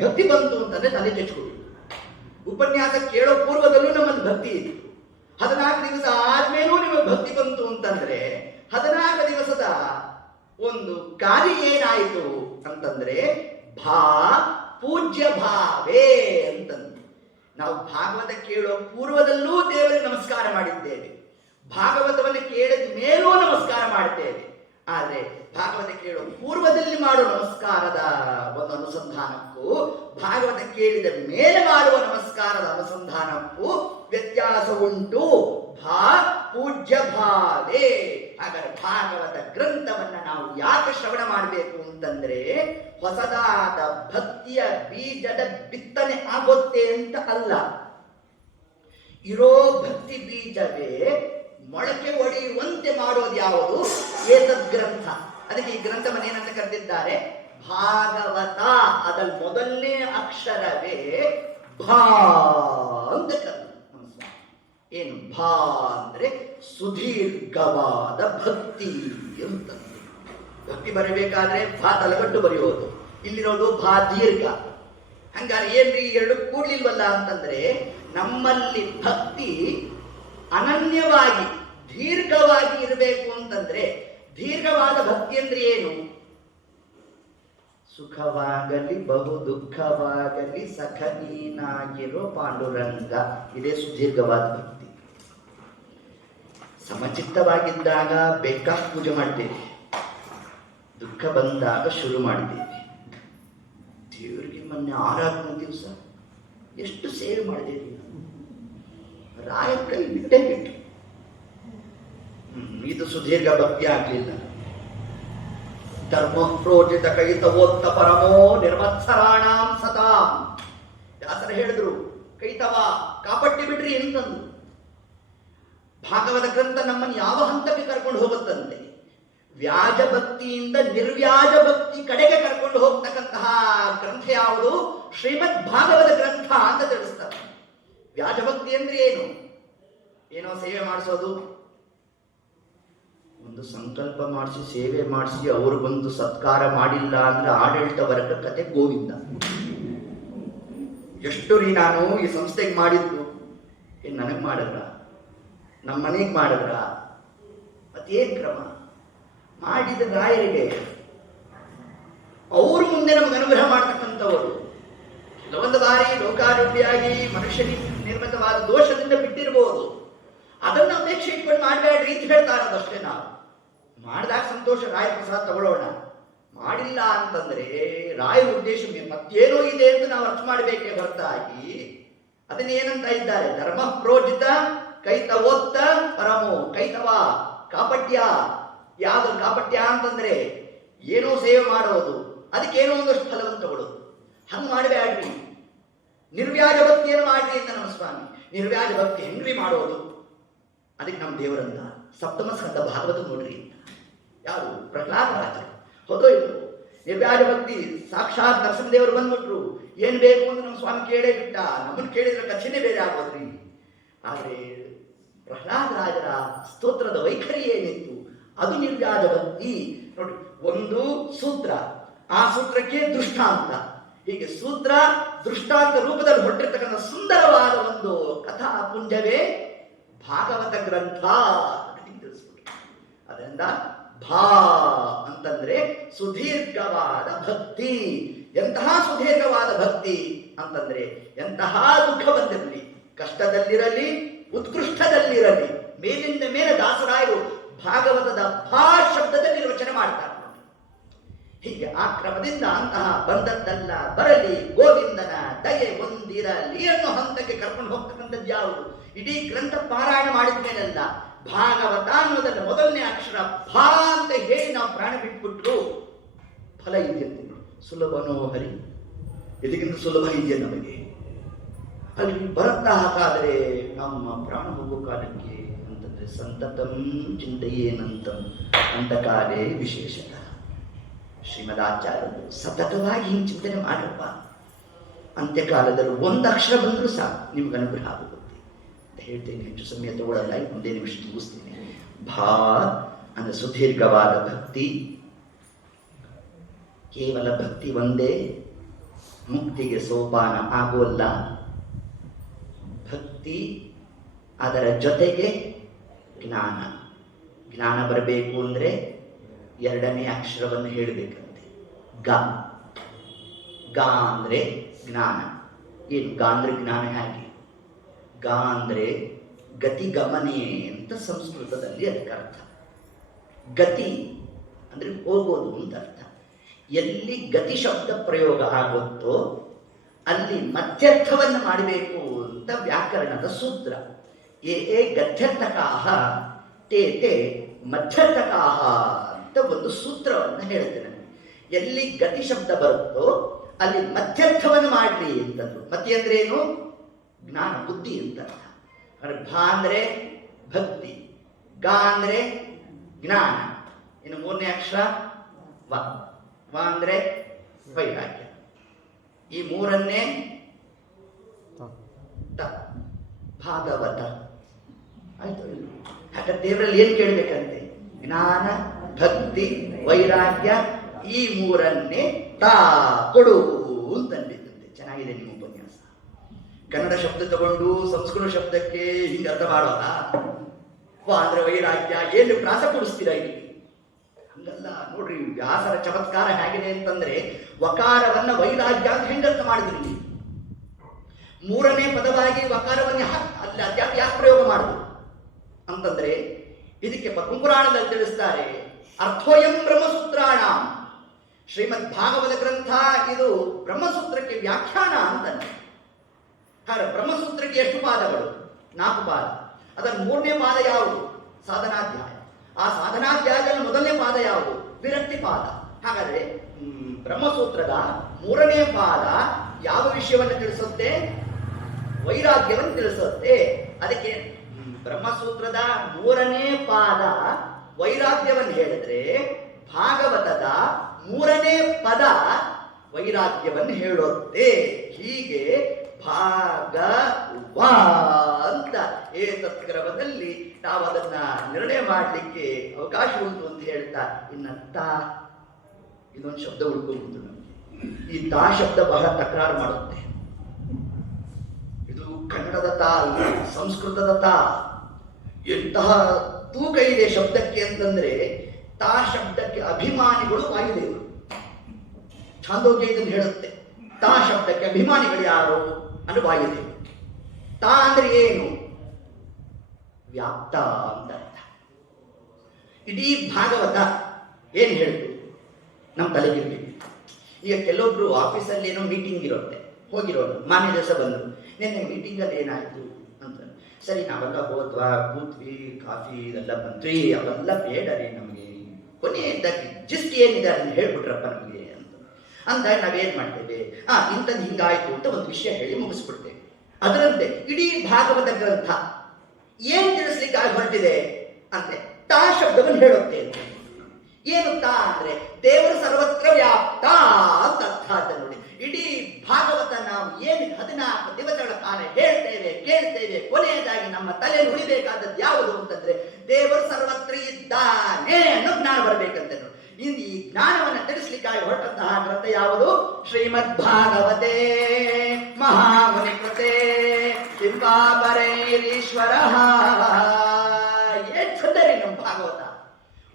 ಭಕ್ತಿ ಬಂತು ಅಂತಂದ್ರೆ ತಲೆ ಚೆಚ್ಕೊಬೇಕು. ಉಪನ್ಯಾಸ ಕೇಳೋ ಪೂರ್ವದಲ್ಲೂ ನಮ್ಮಲ್ಲಿ ಭಕ್ತಿ ಇತ್ತು. 14 ದಿವಸ ಆದ್ಮೇಲೂ ನಿಮಗೆ ಭಕ್ತಿ ಬಂತು ಅಂತಂದ್ರೆ 14 ದಿವಸದ ಒಂದು ಕಾರ್ಯ ಏನಾಯಿತು ಅಂತಂದ್ರೆ ಭಾ ಪೂಜ್ಯ ಭಾವೇ ಅಂತಂದ್ರೆ, ನಾವು ಭಾಗವತ ಕೇಳೋ ಪೂರ್ವದಲ್ಲೂ ದೇವರಿಗೆ ನಮಸ್ಕಾರ ಮಾಡಿದ್ದೇವೆ, ಭಾಗವತವನ್ನು ಕೇಳಿದ ಮೇಲೂ ನಮಸ್ಕಾರ ಮಾಡ್ತೇವೆ. ಆದ್ರೆ ಭಾಗವತ ಕೇಳೋ ಪೂರ್ವದಲ್ಲಿ ಮಾಡೋ ನಮಸ್ಕಾರದ ಒಂದು ಅನುಸಂಧಾನಕ್ಕೂ ಭಾಗವತ ಕೇಳಿದ ಮೇಲೆ ಮಾಡುವ ನಮಸ್ಕಾರದ ಅನುಸಂಧಾನಕ್ಕೂ ವ್ಯತ್ಯಾಸ ಉಂಟು. ಭಾ ಪೂಜ್ಯ ಭಾವೇ. ಹಾಗಾದ್ರೆ ಭಾಗವತ ಗ್ರಂಥವನ್ನ ನಾವು ಯಾಕೆ ಶ್ರವಣ ಮಾಡಬೇಕು ಅಂತಂದ್ರೆ ಹೊಸದಾದ ಭಕ್ತಿಯ ಬೀಜದ ಬಿತ್ತನೆ ಆಗುತ್ತೆ ಅಂತ ಅಲ್ಲ. ಇರೋ ಭಕ್ತಿ ಬೀಜವೇ ಮೊಳಕೆ ಒಡೆಯುವಂತೆ ಮಾಡೋದು ಯಾವುದು? ಏತದ್ ಗ್ರಂಥ. ಅದಕ್ಕೆ ಈ ಗ್ರಂಥವನ್ನು ಏನಂತ ಕರೆದಿದ್ದಾರೆ? ಭಾಗವತ. ಅದಲ್ಲಿ ಮೊದಲನೇ ಅಕ್ಷರವೇ ಭಾ ಅಂತ ಕರೆದ. ಏನು ಭಾ ಅಂದ್ರೆ ಸುದೀರ್ಘವಾದ ಭಕ್ತಿ ಅಂತ. ಭಕ್ತಿ ಬರಬೇಕಾದ್ರೆ ಭಾ ತಲಗಟ್ಟು ಬರೆಯೋದು, ಇಲ್ಲಿರೋದು ಭಾ ದೀರ್ಘ. ಹಂಗಾರೆ ಏನ್ರಿ ಎರಡು ಕೂಡ್ಲಿಲ್ವಲ್ಲ ಅಂತಂದ್ರೆ ನಮ್ಮಲ್ಲಿ ಭಕ್ತಿ ಅನನ್ಯವಾಗಿ ದೀರ್ಘವಾಗಿ ಇರಬೇಕು ಅಂತಂದ್ರೆ, ದೀರ್ಘವಾದ ಭಕ್ತಿ ಅಂದ್ರೆ ಏನು? ಸುಖವಾಗಲಿ ಬಹು ದುಃಖವಾಗಲಿ ಸಖ ನೀನಾಗಿರೋ ಪಾಂಡುರಂಗ. ಇದೇ ಸುದೀರ್ಘವಾದ ಭಕ್ತಿ. ಸಮಚಿತ್ತವಾಗಿದ್ದಾಗ ಬೇಕಾಗಿ ಪೂಜೆ ಮಾಡ್ತೇವೆ, ದುಃಖ ಬಂದಾಗ ಶುರು ಮಾಡಿದ್ದೇವೆ. ದೇವರಿಗೆ ಮೊನ್ನೆ ಆರಾಧನೆ ದಿವಸ ಎಷ್ಟು ಸೇವೆ ಮಾಡಿದ್ದೀವಿ, ರಾಯ ಕೈ ಬಿಟ್ಟೇ ಬಿಟ್ಟು. ಇದು ಸುದೀರ್ಘ ಭಕ್ತಿ ಆಗ್ಲಿಲ್ಲ. ಧರ್ಮ ಪ್ರೋಜಿತ ಕೈತವೋತ್ತ ಪರಮೋ ನಿರ್ಮತ್ಸರಾಣಾಂ ಸತಾಂ. ದಾಸರ ಹೇಳಿದ್ರು, ಕೈತವ ಕಾಪಟ್ಟಿ ಬಿಡ್ರಿ ಅಂತಂದು. ಭಾಗವತ ಗ್ರಂಥ ನಮ್ಮನ್ನು ಯಾವ ಹಂತಕ್ಕೆ ಕರ್ಕೊಂಡು ಹೋಗುತ್ತಂತೆ? ವ್ಯಾಜ ಭಕ್ತಿಯಿಂದ ನಿರ್ವ್ಯಾಜ ಭಕ್ತಿ ಕಡೆಗೆ ಕರ್ಕೊಂಡು ಹೋಗ್ತಕ್ಕಂತಹ ಗ್ರಂಥ ಯಾವುದು? ಶ್ರೀಮದ್ ಭಾಗವತ ಗ್ರಂಥ ಅಂತ ತಿಳಿಸ್ತಾರೆ. ವ್ಯಾಜ ಭಕ್ತಿ ಅಂದ್ರೆ ಏನು? ಏನೋ ಸೇವೆ ಮಾಡಿಸೋದು, ಒಂದು ಸಂಕಲ್ಪ ಮಾಡಿಸಿ ಸೇವೆ ಮಾಡಿಸಿ ಅವ್ರಿಗೊಂದು ಸತ್ಕಾರ ಮಾಡಿಲ್ಲ ಅಂದ್ರೆ ಆಡಳಿತ ವರ್ಗ ಕತೆ ಗೋವಿಂದ. ಎಷ್ಟು ರೀ ನಾನು ಈ ಸಂಸ್ಥೆಗೆ ಮಾಡಿದ್ದು, ಏನ್ ನನಗೆ ಮಾಡಿದ್ರ, ನಮ್ಮ ಮನೆಗೆ ಮಾಡಿದ್ರ, ಮತ್ತೇನ್ ಕ್ರಮ ಮಾಡಿದ ರಾಯರಿಗೆ ಅವರು ಮುಂದೆ ನಮಗೆ ಅನುಗ್ರಹ ಮಾಡ್ತಕ್ಕಂಥವರು. ಕೆಲವೊಂದು ಬಾರಿ ಲೋಕಾರೂಪಿಯಾಗಿ ಮನುಷ್ಯನಿಗೆ ನಿರ್ಮಿತವಾದ ದೋಷದಿಂದ ಬಿಟ್ಟಿರಬಹುದು, ಅದನ್ನ ಅಪೇಕ್ಷೆ ಇಟ್ಕೊಂಡು ಮಾಡಬೇಡ್ರಿ ಅಂತ ಹೇಳ್ತಾರದಷ್ಟೇ. ನಾವು ಮಾಡಿದಾಗ ಸಂತೋಷ, ರಾಯ ಪ್ರಸಾದ ತಗೊಳ್ಳೋಣ. ಮಾಡಿಲ್ಲ ಅಂತಂದ್ರೆ ರಾಯರ ಉದ್ದೇಶ ಮತ್ತೇನೋ ಇದೆ ಅಂತ ನಾವು ಅರ್ಥ ಮಾಡಬೇಕೇ ಹೊರತಾಗಿ ಅದನ್ನೇನಂತ ಇದ್ದಾರೆ? ಧರ್ಮ ಪ್ರೋಜಿತ ಕೈತವೋತ್ತ ಪರಮೋ. ಕೈತವ ಕಾಪಟ್ಯ. ಯಾವುದು ಕಾಪಟ್ಯ ಅಂತಂದ್ರೆ ಏನೋ ಸೇವೆ ಮಾಡೋದು, ಅದಕ್ಕೇನೋ ಒಂದಷ್ಟು ಫಲವನ್ನು ತಗೊಳ್ಳೋದು. ಹಂಗೆ ಮಾಡಬೇಡ್ರಿ. ನಿರ್ವ್ಯಾಜ ಭಕ್ತಿಯನ್ನು ಮಾಡ್ರಿ ಅಂತ ನಮ್ಮ ಸ್ವಾಮಿ. ನಿರ್ವ್ಯಾಜ ಭಕ್ತಿ ಹೆಂಗ್ರಿ ಮಾಡೋದು? ಅದಕ್ಕೆ ನಮ್ಮ ದೇವರನ್ನ ಸಪ್ತಮ ಸ್ಕಂದ ಭಾಗವತ ನೋಡ್ರಿ. ಯಾರು? ಪ್ರಹ್ಲಾದರಾಜರು. ಹೌದೋ ಇಲ್ಲ? ನಿರ್ವ್ಯಾಜ ಭಕ್ತಿ ಸಾಕ್ಷಾತ್ ನರಸಿಂಹದೇವರು ಬಂದ್ಬಿಟ್ರು. ಏನ್ ಬೇಕು ಅಂತ ನಮ್ಮ ಸ್ವಾಮಿ ಕೇಳೇ ಬಿಟ್ಟ. ನಮ್ಮನ್ನು ಕೇಳಿದ್ರೆ ಕಥೆನೇ ಬೇರೆ ಆಗೋದ್ರಿ. ಆದ್ರೆ ಪ್ರಹ್ಲಾದರಾಜರ ಸ್ತೋತ್ರದ ವೈಖರಿ ಏನಿತ್ತು ಅದು ನಿರ್ವ್ಯಾಜ ಭಕ್ತಿ. ನೋಡಿ, ಒಂದು ಸೂತ್ರ, ಆ ಸೂತ್ರಕ್ಕೆ ದೃಷ್ಟಾಂತ, ಹೀಗೆ ಸೂತ್ರ ದೃಷ್ಟಾಂತ ರೂಪದಲ್ಲಿ ಹೊರಟಿರ್ತಕ್ಕಂಥ ಸುಂದರವಾದ ಒಂದು ಕಥಾ ಪುಂಜವೇ ಭಾಗವತ ಗ್ರಂಥ ತಿಳಿಸ್ಬಿಟ್ಟು. ಅದರಿಂದ ಭಾ ಅಂತಂದ್ರೆ ಸುದೀರ್ಘವಾದ ಭಕ್ತಿ. ಎಂತಹ ಸುದೀರ್ಘವಾದ ಭಕ್ತಿ ಅಂತಂದ್ರೆ ಎಂತಹ ದುಃಖ ಬಂದಿರಲಿ, ಕಷ್ಟದಲ್ಲಿರಲಿ, ಉತ್ಕೃಷ್ಟದಲ್ಲಿರಲಿ, ಮೇಲಿಂದ ಮೇಲೆ ದಾಸರಾಯರು ಭಾಗವತದ ಭಾ ಶಬ್ದದ ನಿರ್ವಚನೆ ಮಾಡ್ತಾರೆ. ಹೀಗೆ ಆ ಕ್ರಮದಿಂದ ಅಂತಹ ಬಂದದ್ದಲ್ಲ ಬರಲಿ ಗೋವಿಂದನ ದಯೆ ಹೊಂದಿರಲಿ ಅನ್ನೋ ಹಂತಕ್ಕೆ ಕರ್ಕೊಂಡು ಹೋಗ್ತಕ್ಕಂಥದ್ದು ಯಾವುದು? ಇಡೀ ಗ್ರಂಥ ಪಾರಾಯಣ ಮಾಡಿದ ಮೇಲೆಲ್ಲ ಭಾಗವತ ಅನ್ನೋದನ್ನ ಮೊದಲನೇ ಅಕ್ಷರ ಭಾ ಅಂತ ಹೇಳಿ ನಾವು ಪ್ರಾಣ ಬಿಟ್ಬಿಟ್ರು ಫಲ ಇದೆಯಂತೆ. ಸುಲಭನೋ ಹರಿ, ಇದಕ್ಕಿಂತ ಸುಲಭ ಇದೆಯಾ ನಮಗೆ? ಅಲ್ಲಿ ಬರುತ್ತಾ ಹಾಗಾದ್ರೆ ನಮ್ಮ ಪ್ರಾಣ ಹೋಗೋ ಕಾಲಕ್ಕೆ ಅಂತಂದ್ರೆ ಸಂತತಂ ಚಿಂತೆಯೇನಂತಂ ಅಂತ ಕಾಲೇ ವಿಶೇಷತ. ಶ್ರೀಮದಾಚಾರ್ಯರು ಸತತವಾಗಿ ಹಿಂಗೆ ಚಿಂತನೆ ಮಾಡಪ್ಪ. ಅಂತ್ಯಕಾಲದಲ್ಲಿ ಒಂದು ಅಕ್ಷರ ಬಂದರೂ ಸಾಕು, ನಿಮ್ಗೆ ಅನುಗ್ರಹ ಆಗುತ್ತೆ ಅಂತ ಹೇಳ್ತೇನೆ. ಹೆಚ್ಚು ಸಮಯ ತಗೊಳ್ಳಲ್ಲ, ಒಂದೇ ನಿಮಿಷ ಮುಗಿಸ್ತೇನೆ. ಭಾ ಅಂದ್ರೆ ಸುದೀರ್ಘವಾದ ಭಕ್ತಿ. ಕೇವಲ ಭಕ್ತಿ ಒಂದೇ ಮುಕ್ತಿಗೆ ಸೋಪಾನ ಆಗೋಲ್ಲ. ಭಕ್ತಿ ಅದರ ಜೊತೆಗೆ ಜ್ಞಾನ. ಜ್ಞಾನ ಬರಬೇಕು ಅಂದ್ರೆ ಎರಡನೇ ಅಕ್ಷರವನ್ನು ಹೇಳಬೇಕಂತೆ, ಗ. ಗ ಅಂದ್ರೆ ಜ್ಞಾನ. ಏನು ಗ ಅಂದ್ರೆ ಜ್ಞಾನ? ಹೇಗೆ? ಗ ಅಂದ್ರೆ ಗತಿ ಗಮನೆ ಅಂತ ಸಂಸ್ಕೃತದಲ್ಲಿ ಅದಕ್ಕೆ ಅರ್ಥ. ಗತಿ ಅಂದ್ರೆ ಹೋಗೋದು ಅಂತ ಅರ್ಥ. ಎಲ್ಲಿ ಗತಿ ಶಬ್ದ ಪ್ರಯೋಗ ಆಗುತ್ತೋ ಅಲ್ಲಿ ಮಧ್ಯರ್ಥವನ್ನು ಮಾಡಬೇಕು ಅಂತ ವ್ಯಾಕರಣದ ಸೂತ್ರ. ಏ ಗಧ್ಯರ್ಥಕಾಹ ತೇ ತೇ ಮಧ್ಯರ್ಥಕಾಹ ಅಂತ ಒಂದು ಸೂತ್ರವನ್ನು ಹೇಳ್ತೇನೆ. ಎಲ್ಲಿ ಗತಿ ಶಬ್ದ ಬರುತ್ತೋ ಅಲ್ಲಿ ಮಧ್ಯರ್ಥವನ್ನು ಮಾಡ್ರಿ ಅಂತಂದ್ರು. ಮತಿ ಅಂದ್ರೆ ಏನು? ಜ್ಞಾನ, ಬುದ್ಧಿ ಅಂತ ಅರ್ಥ. ಭಾ ಅಂದ್ರೆ ಭಕ್ತಿ, ಗ ಅಂದ್ರೆ ಜ್ಞಾನ, ಇನ್ನು ಮೂರನೇ ಅಕ್ಷರ ವ. ವ ಅಂದ್ರೆ ವೈರಾಗ್ಯ. ಈ ಮೂರನ್ನೇ ಭಾಗವತ ಆಯ್ತು. ಹಾಗಾದ್ರೆ ದೇವರಲ್ಲಿ ಏನ್ ಕೇಳ್ಬೇಕಂತೆ? ಜ್ಞಾನ, ಭಕ್ತಿ, ವೈರಾಗ್ಯ, ಈ ಮೂರನ್ನೇ ತಾ ಕೊಡು ಅಂತಂದಿದ್ದಂತೆ. ಚೆನ್ನಾಗಿದೆ ನಿಮ್ಮ ಉಪನ್ಯಾಸ. ಕನ್ನಡ ಶಬ್ದ ತಗೊಂಡು ಸಂಸ್ಕೃತ ಶಬ್ದಕ್ಕೆ ಹಿಂಗೆ ಅರ್ಥ ಮಾಡೋಣ. ಅಂದ್ರೆ ವೈರಾಗ್ಯ ಏನು ಪ್ರಾಸ ಕೊಡಿಸ್ತೀರಾ ಇಲ್ಲಿ? ಹಂಗಲ್ಲ ನೋಡ್ರಿ, ವ್ಯಾಸರ ಚಮತ್ಕಾರ ಹೇಗಿದೆ ಅಂತಂದ್ರೆ ವಕಾರವನ್ನ ವೈರಾಗ್ಯ ಅಂತ ಹೆಂಗೆ ಅರ್ಥ ಮಾಡಿದ್ರಿ ಇಲ್ಲಿ? ಮೂರನೇ ಪದವಾಗಿ ವಕಾರವನ್ನ ಅಲ್ಲಿ ಅಧ್ಯಾತ್ಮ ಯಾಕೆ ಪ್ರಯೋಗ ಮಾಡುದು ಅಂತಂದ್ರೆ ಇದಕ್ಕೆ ಪದ್ಮಪುರಾಣದಲ್ಲಿ ತಿಳಿಸ್ತಾರೆ. ಅರ್ಥೋಯಂ ಬ್ರಹ್ಮಸೂತ್ರಾಣ. ಶ್ರೀಮದ್ ಭಾಗವತ ಗ್ರಂಥ ಇದು ಬ್ರಹ್ಮಸೂತ್ರಕ್ಕೆ ವ್ಯಾಖ್ಯಾನ ಅಂತಾನೆ. ಹಾಗೆ ಬ್ರಹ್ಮಸೂತ್ರಕ್ಕೆ ಎಷ್ಟು ಪಾದಗಳು? 4 ಪಾದ. ಅದರ 3ನೇ ಪಾದ ಯಾವುದು? ಸಾಧನಾಧ್ಯಾಯ. ಆ ಸಾಧನಾಧ್ಯಾಯದಲ್ಲಿ ಮೊದಲನೇ ಪಾದ ಯಾವುದು? ವಿರಕ್ತಿ ಪಾದ. ಹಾಗಾದ್ರೆ ಬ್ರಹ್ಮಸೂತ್ರದ 3ನೇ ಪಾದ ಯಾವ ವಿಷಯವನ್ನು ತಿಳಿಸುತ್ತೆ? ವೈರಾಗ್ಯವನ್ನು ತಿಳಿಸುತ್ತೆ. ಅದಕ್ಕೆ ಬ್ರಹ್ಮಸೂತ್ರದ 3ನೇ ಪಾದ ವೈರಾಗ್ಯವನ್ನು ಹೇಳಿದ್ರೆ, ಭಾಗವತದ 3ನೇ ಪದ ವೈರಾಗ್ಯವನ್ನು ಹೇಳುತ್ತೆ. ಹೀಗೆ ಭಾಗವ ಅಂತ ಏತತ್ಕ್ರಮದಲ್ಲಿ ನಾವು ಅದನ್ನ ನಿರ್ಣಯ ಮಾಡಲಿಕ್ಕೆ ಅವಕಾಶ ಉಂಟು ಅಂತ ಹೇಳ್ತಾ, ಇನ್ನಂತ ಇದೊಂದು ಶಬ್ದ ಉಳ್ಕೊಂಡು ನಮಗೆ ಈ ತಾ ಶಬ್ದ ಬಹಳ ತಕರಾರು ಮಾಡುತ್ತೆ. ಇದು ಕನ್ನಡದ ತಾ ಅಲ್ಲ, ಸಂಸ್ಕೃತದ ತಾ. ಎಂತಹ ತೂಕ ಇದೆ ಶಬ್ದಕ್ಕೆ ಅಂತಂದ್ರೆ, ತಾ ಶಬ್ದಕ್ಕೆ ಅಭಿಮಾನಿಗಳು ವಾಯುದೇವರು. ಛಾಂದೋಗ್ಯ ಇದನ್ನು ಹೇಳುತ್ತೆ. ತಾ ಶಬ್ದಕ್ಕೆ ಅಭಿಮಾನಿಗಳು ಯಾರು ಅಂದ್ರೆ ವಾಯುದೇವರು. ತಾ ಅಂದ್ರೆ ಏನು? ವ್ಯಾಪ್ತ ಅಂತ ಅರ್ಥ. ಇಡೀ ಭಾಗವತ ಏನ್ ಹೇಳ್ತು ನಮ್ಮ ತಲೆಗಿರ್ಬೇಕು. ಈಗ ಕೆಲವೊಬ್ರು ಆಫೀಸಲ್ಲಿ ಏನೋ ಮೀಟಿಂಗ್ ಇರುತ್ತೆ, ಹೋಗಿರೋರು ಮಾನ್ಯ ದಿವಸ ಬಂದರು, ನಿನ್ನೆ ಮೀಟಿಂಗಲ್ಲಿ ಏನಾಯ್ತು ಅಂತ. ಸರಿ ನಾವೆಲ್ಲ ಹೋದ್ವಾ, ಕೂತ್ವಿ, ಕಾಫಿ ಇದೆಲ್ಲ ಬಂದ್ವಿ, ಅವೆಲ್ಲ ಬೇಡ ರೀ ನಮಗೆ, ಕೊನೆಯದಾಗಿ ಜಿಸ್ಟ್ ಏನಿದೆ ಅದನ್ನ ಹೇಳ್ಬಿಟ್ರಪ್ಪ ನಮಗೆ ಅಂತ ಅಂದಾಗ ನಾವೇನ್ ಮಾಡ್ತೇವೆ, ಇಂಥದ್ದು ಹಿಂಗಾಯ್ತು ಅಂತ ಒಂದು ವಿಷಯ ಹೇಳಿ ಮುಗಿಸ್ಬಿಡ್ತೇವೆ. ಅದರಂತೆ ಇಡೀ ಭಾಗವತ ಗ್ರಂಥ ಏನ್ ತಿಳಿಸ್ಲಿಕ್ಕೆ ಹೊರಟಿದೆ ಅಂದ್ರೆ ತಾ ಶಬ್ದವನ್ನು ಹೇಳುತ್ತೆ. ಏನು ತಾ ಅಂದ್ರೆ ದೇವರು ಸರ್ವತ್ರ ವ್ಯಾಪ್ತ ಅಂತ ಅರ್ಥ ಆಯ್ತು ನೋಡಿ. ಇಡೀ ಭಾಗವತ ನಾವು ಏನು 14 ದಿವಸಗಳ ಕಾಲ ಹೇಳ್ತೇವೆ, ಕೇಳ್ತೇವೆ, ಕೊನೆಯದಾಗಿ ನಮ್ಮ ತಲೆ ಉಳಿಬೇಕಾದದ್ದು ಯಾವುದು ಅಂತಂದ್ರೆ ದೇವರು ಸರ್ವತ್ರ ಇದ್ದಾನೆ ಅನ್ನೋ ಜ್ಞಾನ ಬರಬೇಕಂತ ನೋಡಿ. ಇನ್ನು ಈ ಜ್ಞಾನವನ್ನು ತಿಳಿಸ್ಲಿಕ್ಕಾಗಿ ಹೊರಟಂತಹ ಗ್ರಂಥ ಯಾವುದು? ಶ್ರೀಮದ್ ಭಾಗವತೆ ಮಹಾಮುನಿ ಕೃತೆ ಕಿಂಬಾಪರೈರೀಶ್ವರ. ಏನ್ ಚಂದರಿ ನಮ್ಮ ಭಾಗವತ.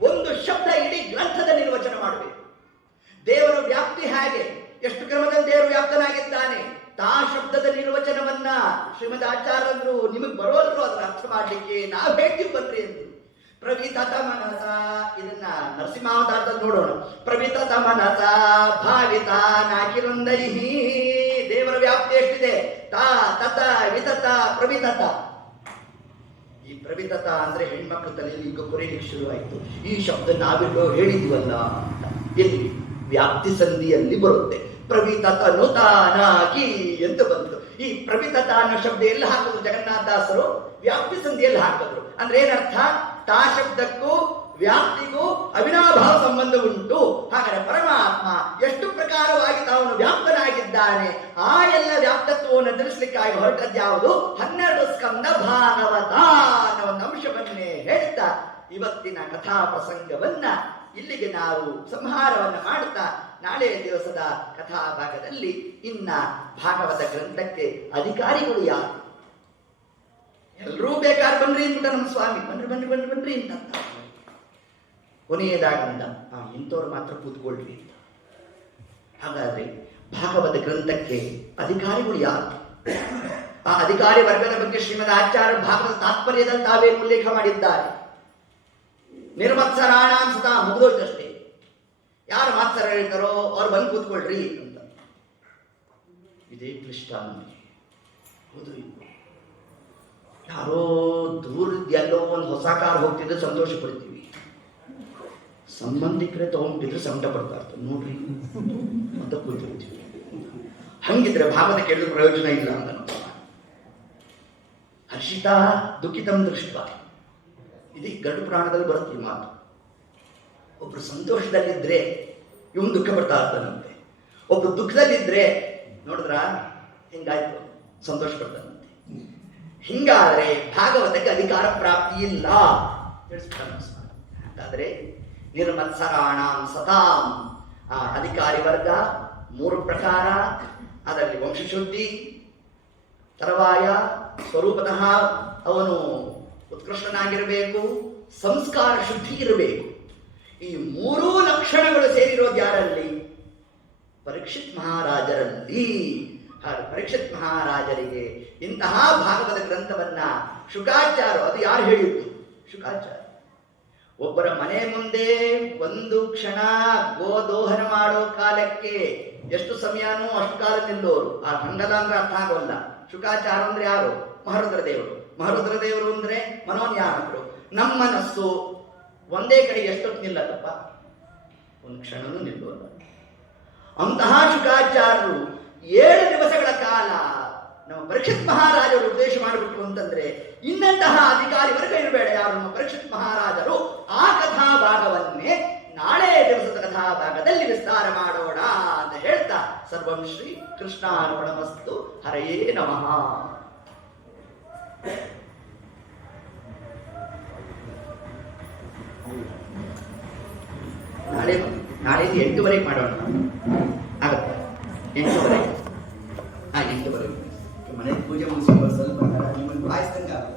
ಒಂದು ಶಬ್ದ ಇಡೀ ಗ್ರಂಥದ ನಿರ್ವಚನ ಮಾಡಬೇಕು. ದೇವರ ವ್ಯಾಪ್ತಿ ಹೇಗೆ, ಎಷ್ಟು ಕ್ರಮದಲ್ಲಿ ದೇವರು ವ್ಯಾಪ್ತನಾಗಿದ್ದಾನೆ, ತಾ ಶಬ್ದದ ನಿರ್ವಚನವನ್ನ ಶ್ರೀಮದ್ ಆಚಾರ್ಯರು ನಿಮಗೆ ಬರೋದ್ರು ಅದನ್ನ ಅರ್ಥ ಮಾಡ್ಲಿಕ್ಕೆ ನಾವು ಹೇಳ್ತೀವಿ ಬನ್ರಿ ಎಂದು. ಪ್ರವಿತತ ಮನಸ, ಇದನ್ನ ನರಸಿಂಹಾವತಾರದಲ್ಲಿ ನೋಡೋಣ. ಪ್ರವಿತತ ಮನಸ ಭಾವಿತ ನಾಕಿರುಂದೈಹಿ. ದೇವರ ವ್ಯಾಪ್ತಿ ಎಷ್ಟಿದೆ? ತಾ ತತ ವಿತತ ಪ್ರವಿತತ. ಈ ಪ್ರವಿತತ ಅಂದ್ರೆ ಹೆಣ್ಮಕ್ಳ ತಲೆಯಲ್ಲಿ ಈಗ ಕೊರೆಯಲಿಕ್ಕೆ ಶುರುವಾಯಿತು. ಈ ಶಬ್ದ ನಾವೆಲ್ಲೋ ಹೇಳಿದ್ವಲ್ಲ, ಎಲ್ಲಿ? ವ್ಯಾಪ್ತಿ ಸಂಧಿಯಲ್ಲಿ ಬರುತ್ತೆ. ಪ್ರವಿತತ ನುತಾನಾಕಿ ಅಂತ ಬಂತು. ಈ ಪ್ರವಿತತ ಅನ್ನೋ ಶಬ್ದ ಎಲ್ಲಿ ಹಾಕಿದ್ರು ಜಗನ್ನಾಥದಾಸರು? ವ್ಯಾಪ್ತಿ ಸಂಧಿಯಲ್ಲಿ ಹಾಕಿದ್ರು. ಅಂದ್ರೆ ಏನರ್ಥ? ತಾ ಶಬ್ದಕ್ಕೂ ವ್ಯಾಪ್ತಿಗೂ ಅವಿನಾಭಾವ ಸಂಬಂಧ ಉಂಟು. ಹಾಗಾದ್ರೆ ಪರಮಾತ್ಮ ಎಷ್ಟು ಪ್ರಕಾರವಾಗಿ ತಾವನು ವ್ಯಾಪ್ತನಾಗಿದ್ದಾನೆ, ಆ ಎಲ್ಲ ವ್ಯಾಪ್ತತ್ವವನ್ನು ತಿಳಿಸ್ಲಿಕ್ಕಾಗಿ ಹೊರಟದ್ದು ಯಾವುದು? 12 ಸ್ಕಂದ ಭಾಗವತ ಅನ್ನೋ ಒಂದು ಅಂಶವನ್ನೇ ಹೇಳ್ತಾ ಇವತ್ತಿನ ಕಥಾ ಪ್ರಸಂಗವನ್ನ ಇಲ್ಲಿಗೆ ನಾವು ಸಂಹಾರವನ್ನ ಮಾಡುತ್ತಾ, ನಾಳೆ ದಿವಸದ ಕಥಾ ಭಾಗದಲ್ಲಿ ಇನ್ನ ಭಾಗವತ ಗ್ರಂಥಕ್ಕೆ ಅಧಿಕಾರಿಗಳು ಯಾರು? ಎಲ್ಲರೂ ಬೇಕಾದ್ರೆ ಬನ್ರಿ ಅಂತ ನಮ್ಮ ಸ್ವಾಮಿ, ಬನ್ರಿ ಬನ್ರಿ ಬನ್ರಿ ಬನ್ರಿ ಅಂತ ಕೊನೆಯದಾಗಂದ ಇಂಥವ್ರು ಮಾತ್ರ ಕೂತ್ಕೊಳ್ರಿ ಅಂತ. ಹಾಗಾದ್ರೆ ಭಾಗವತ ಗ್ರಂಥಕ್ಕೆ ಅಧಿಕಾರಿಗಳು ಯಾರು? ಆ ಅಧಿಕಾರಿ ವರ್ಗದ ಬಗ್ಗೆ ಶ್ರೀಮದ್ ಆಚಾರ್ಯ ಭಾಗವತ ತಾತ್ಪರ್ಯದಲ್ಲಿ ತಾವೇ ಉಲ್ಲೇಖ ಮಾಡಿದ್ದಾರೆ. ನಿರ್ಮತ್ಸರಾಣಾಂ ಸದಾ ಮುಗಿದೋಯ್ತಷ್ಟೇ. ಯಾರು ಮಾತ್ಸರ ಹೇಳ್ತಾರೋ ಅವ್ರು ಬಂದು ಕೂತ್ಕೊಳ್ರಿ ಅಂತ. ಇದೇ ಕ್ಲಿಷ್ಟ ನಮಗೆ. ಹೌದು, ಯಾರೋ ದೂರದ ಎಲ್ಲೋ ಒಂದು ಹೊಸ ಕಾರ್ ಹೋಗ್ತಿದ್ರೆ ಸಂತೋಷ ಪಡ್ತೀವಿ, ಸಂಬಂಧಿಕರೇ ತಗೊಂಡ್ಬಿಟ್ಟಿದ್ರೆ ಸಂಕಟ ಪಡ್ತಾ ಇರ್ತಾರೆ ನೋಡ್ರಿ ಅಂತ ಕೂತಿರ್ತೀವಿ. ಹಂಗಿದ್ರೆ ಭಾಗವತ ಕೇಳಿದ್ರೆ ಪ್ರಯೋಜನ ಇಲ್ಲ ಅಂತ ನಾವು. ಹರ್ಷಿತ ದುಃಖಿತಂ ದೃಷ್ಟ, ಇದು ಗರುಡ ಪುರಾಣದಲ್ಲಿ ಬರುತ್ತೆ ಈ ಮಾತು. ಒಬ್ರು ಸಂತೋಷದಲ್ಲಿದ್ರೆ ಇವನು ದುಃಖ ಪಡ್ತಾ ಇರ್ತಾನಂತೆ, ಒಬ್ರು ದುಃಖದಲ್ಲಿದ್ರೆ ನೋಡಿದ್ರ ಹಿಂಗಾಯ್ತು ಸಂತೋಷ ಪಡ್ತಾನಂತೆ. ಹಿಂಗಾದ್ರೆ ಭಾಗವತಕ್ಕೆ ಅಧಿಕಾರ ಪ್ರಾಪ್ತಿ ಇಲ್ಲ ತಿಳಿಸ್ತಾನೆ. ಹಾಗಾದ್ರೆ ನಿರ್ಮತ್ಸರಾಣಾಂ ಸತಾಂ, ಆ ಅಧಿಕಾರಿ ವರ್ಗ 3 ಪ್ರಕಾರ. ಅದರಲ್ಲಿ ವಂಶಶುದ್ಧಿ, ತರವಾಯ, ಸ್ವರೂಪತಃ ಅವನು ಉತ್ಕೃಷ್ಟನಾಗಿರಬೇಕು, ಸಂಸ್ಕಾರ ಶುದ್ಧಿ ಇರಬೇಕು. ಈ 3 ಲಕ್ಷಣಗಳು ಸೇರಿರೋದು ಯಾರಲ್ಲಿ? ಪರೀಕ್ಷಿತ್ ಮಹಾರಾಜರಲ್ಲಿ. ಪರೀಕ್ಷಿತ್ ಮಹಾರಾಜರಿಗೆ ಇಂತಹ ಭಾಗವತ ಗ್ರಂಥವನ್ನ ಶುಕಾಚಾರ್ಯ, ಅದು ಯಾರು ಹೇಳಿದ್ದು? ಶುಕಾಚಾರ್ಯ. ಒಬ್ಬರ ಮನೆ ಮುಂದೆ ಒಂದು ಕ್ಷಣ ಗೋದೋಹನ ಮಾಡೋ ಕಾಲಕ್ಕೆ ಎಷ್ಟು ಸಮಯನೂ ಅಷ್ಟು ಕಾಲ ನಿಲ್ಲೋರು. ಆ ಹಂಗಲ್ಲ ಅಂದ್ರೆ ಅರ್ಥ ಆಗೋಲ್ಲ. ಶುಕಾಚಾರ ಅಂದ್ರೆ ಯಾರು? ಮಹರುದ್ರ ದೇವರು. ಮಹರುದ್ರ ದೇವರು ಅಂದ್ರೆ ಮನೋನ್ಯಾಹಕರು. ನಮ್ಮ ಮನಸ್ಸು ಒಂದೇ ಕಡೆ ಎಷ್ಟೊತ್ತು ನಿಲ್ಲದಪ್ಪ? ಒಂದು ಕ್ಷಣನೂ ನಿಲ್ಲೋಲ್ಲ. ಅಂತಹ ಶುಕಾಚಾರರು 7 ದಿವಸಗಳ ಕಾಲ ನಮ್ಮ ಪರೀಕ್ಷಿತ್ ಮಹಾರಾಜರು ಉದ್ದೇಶ ಮಾಡಿಬಿಟ್ರು ಅಂತಂದ್ರೆ ಇನ್ನಂತಹ ಅಧಿಕಾರಿ ವರ್ಗ ಇರಬೇಡ. ಯಾರು? ನಮ್ಮ ಪರೀಕ್ಷಿತ್ ಮಹಾರಾಜರು. ಆ ಕಥಾ ಭಾಗವನ್ನೇ ನಾಳೆ ದಿವಸದ ಕಥಾ ಭಾಗದಲ್ಲಿ ವಿಸ್ತಾರ ಮಾಡೋಣ ಅಂತ ಹೇಳ್ತಾ ಸರ್ವಂ ಶ್ರೀ ಕೃಷ್ಣಾರ್ಪಣಮಸ್ತು. ಹರಯೇ ನಮಃ. ನಾಳೆ 8:00 ಮಾಡೋಣ.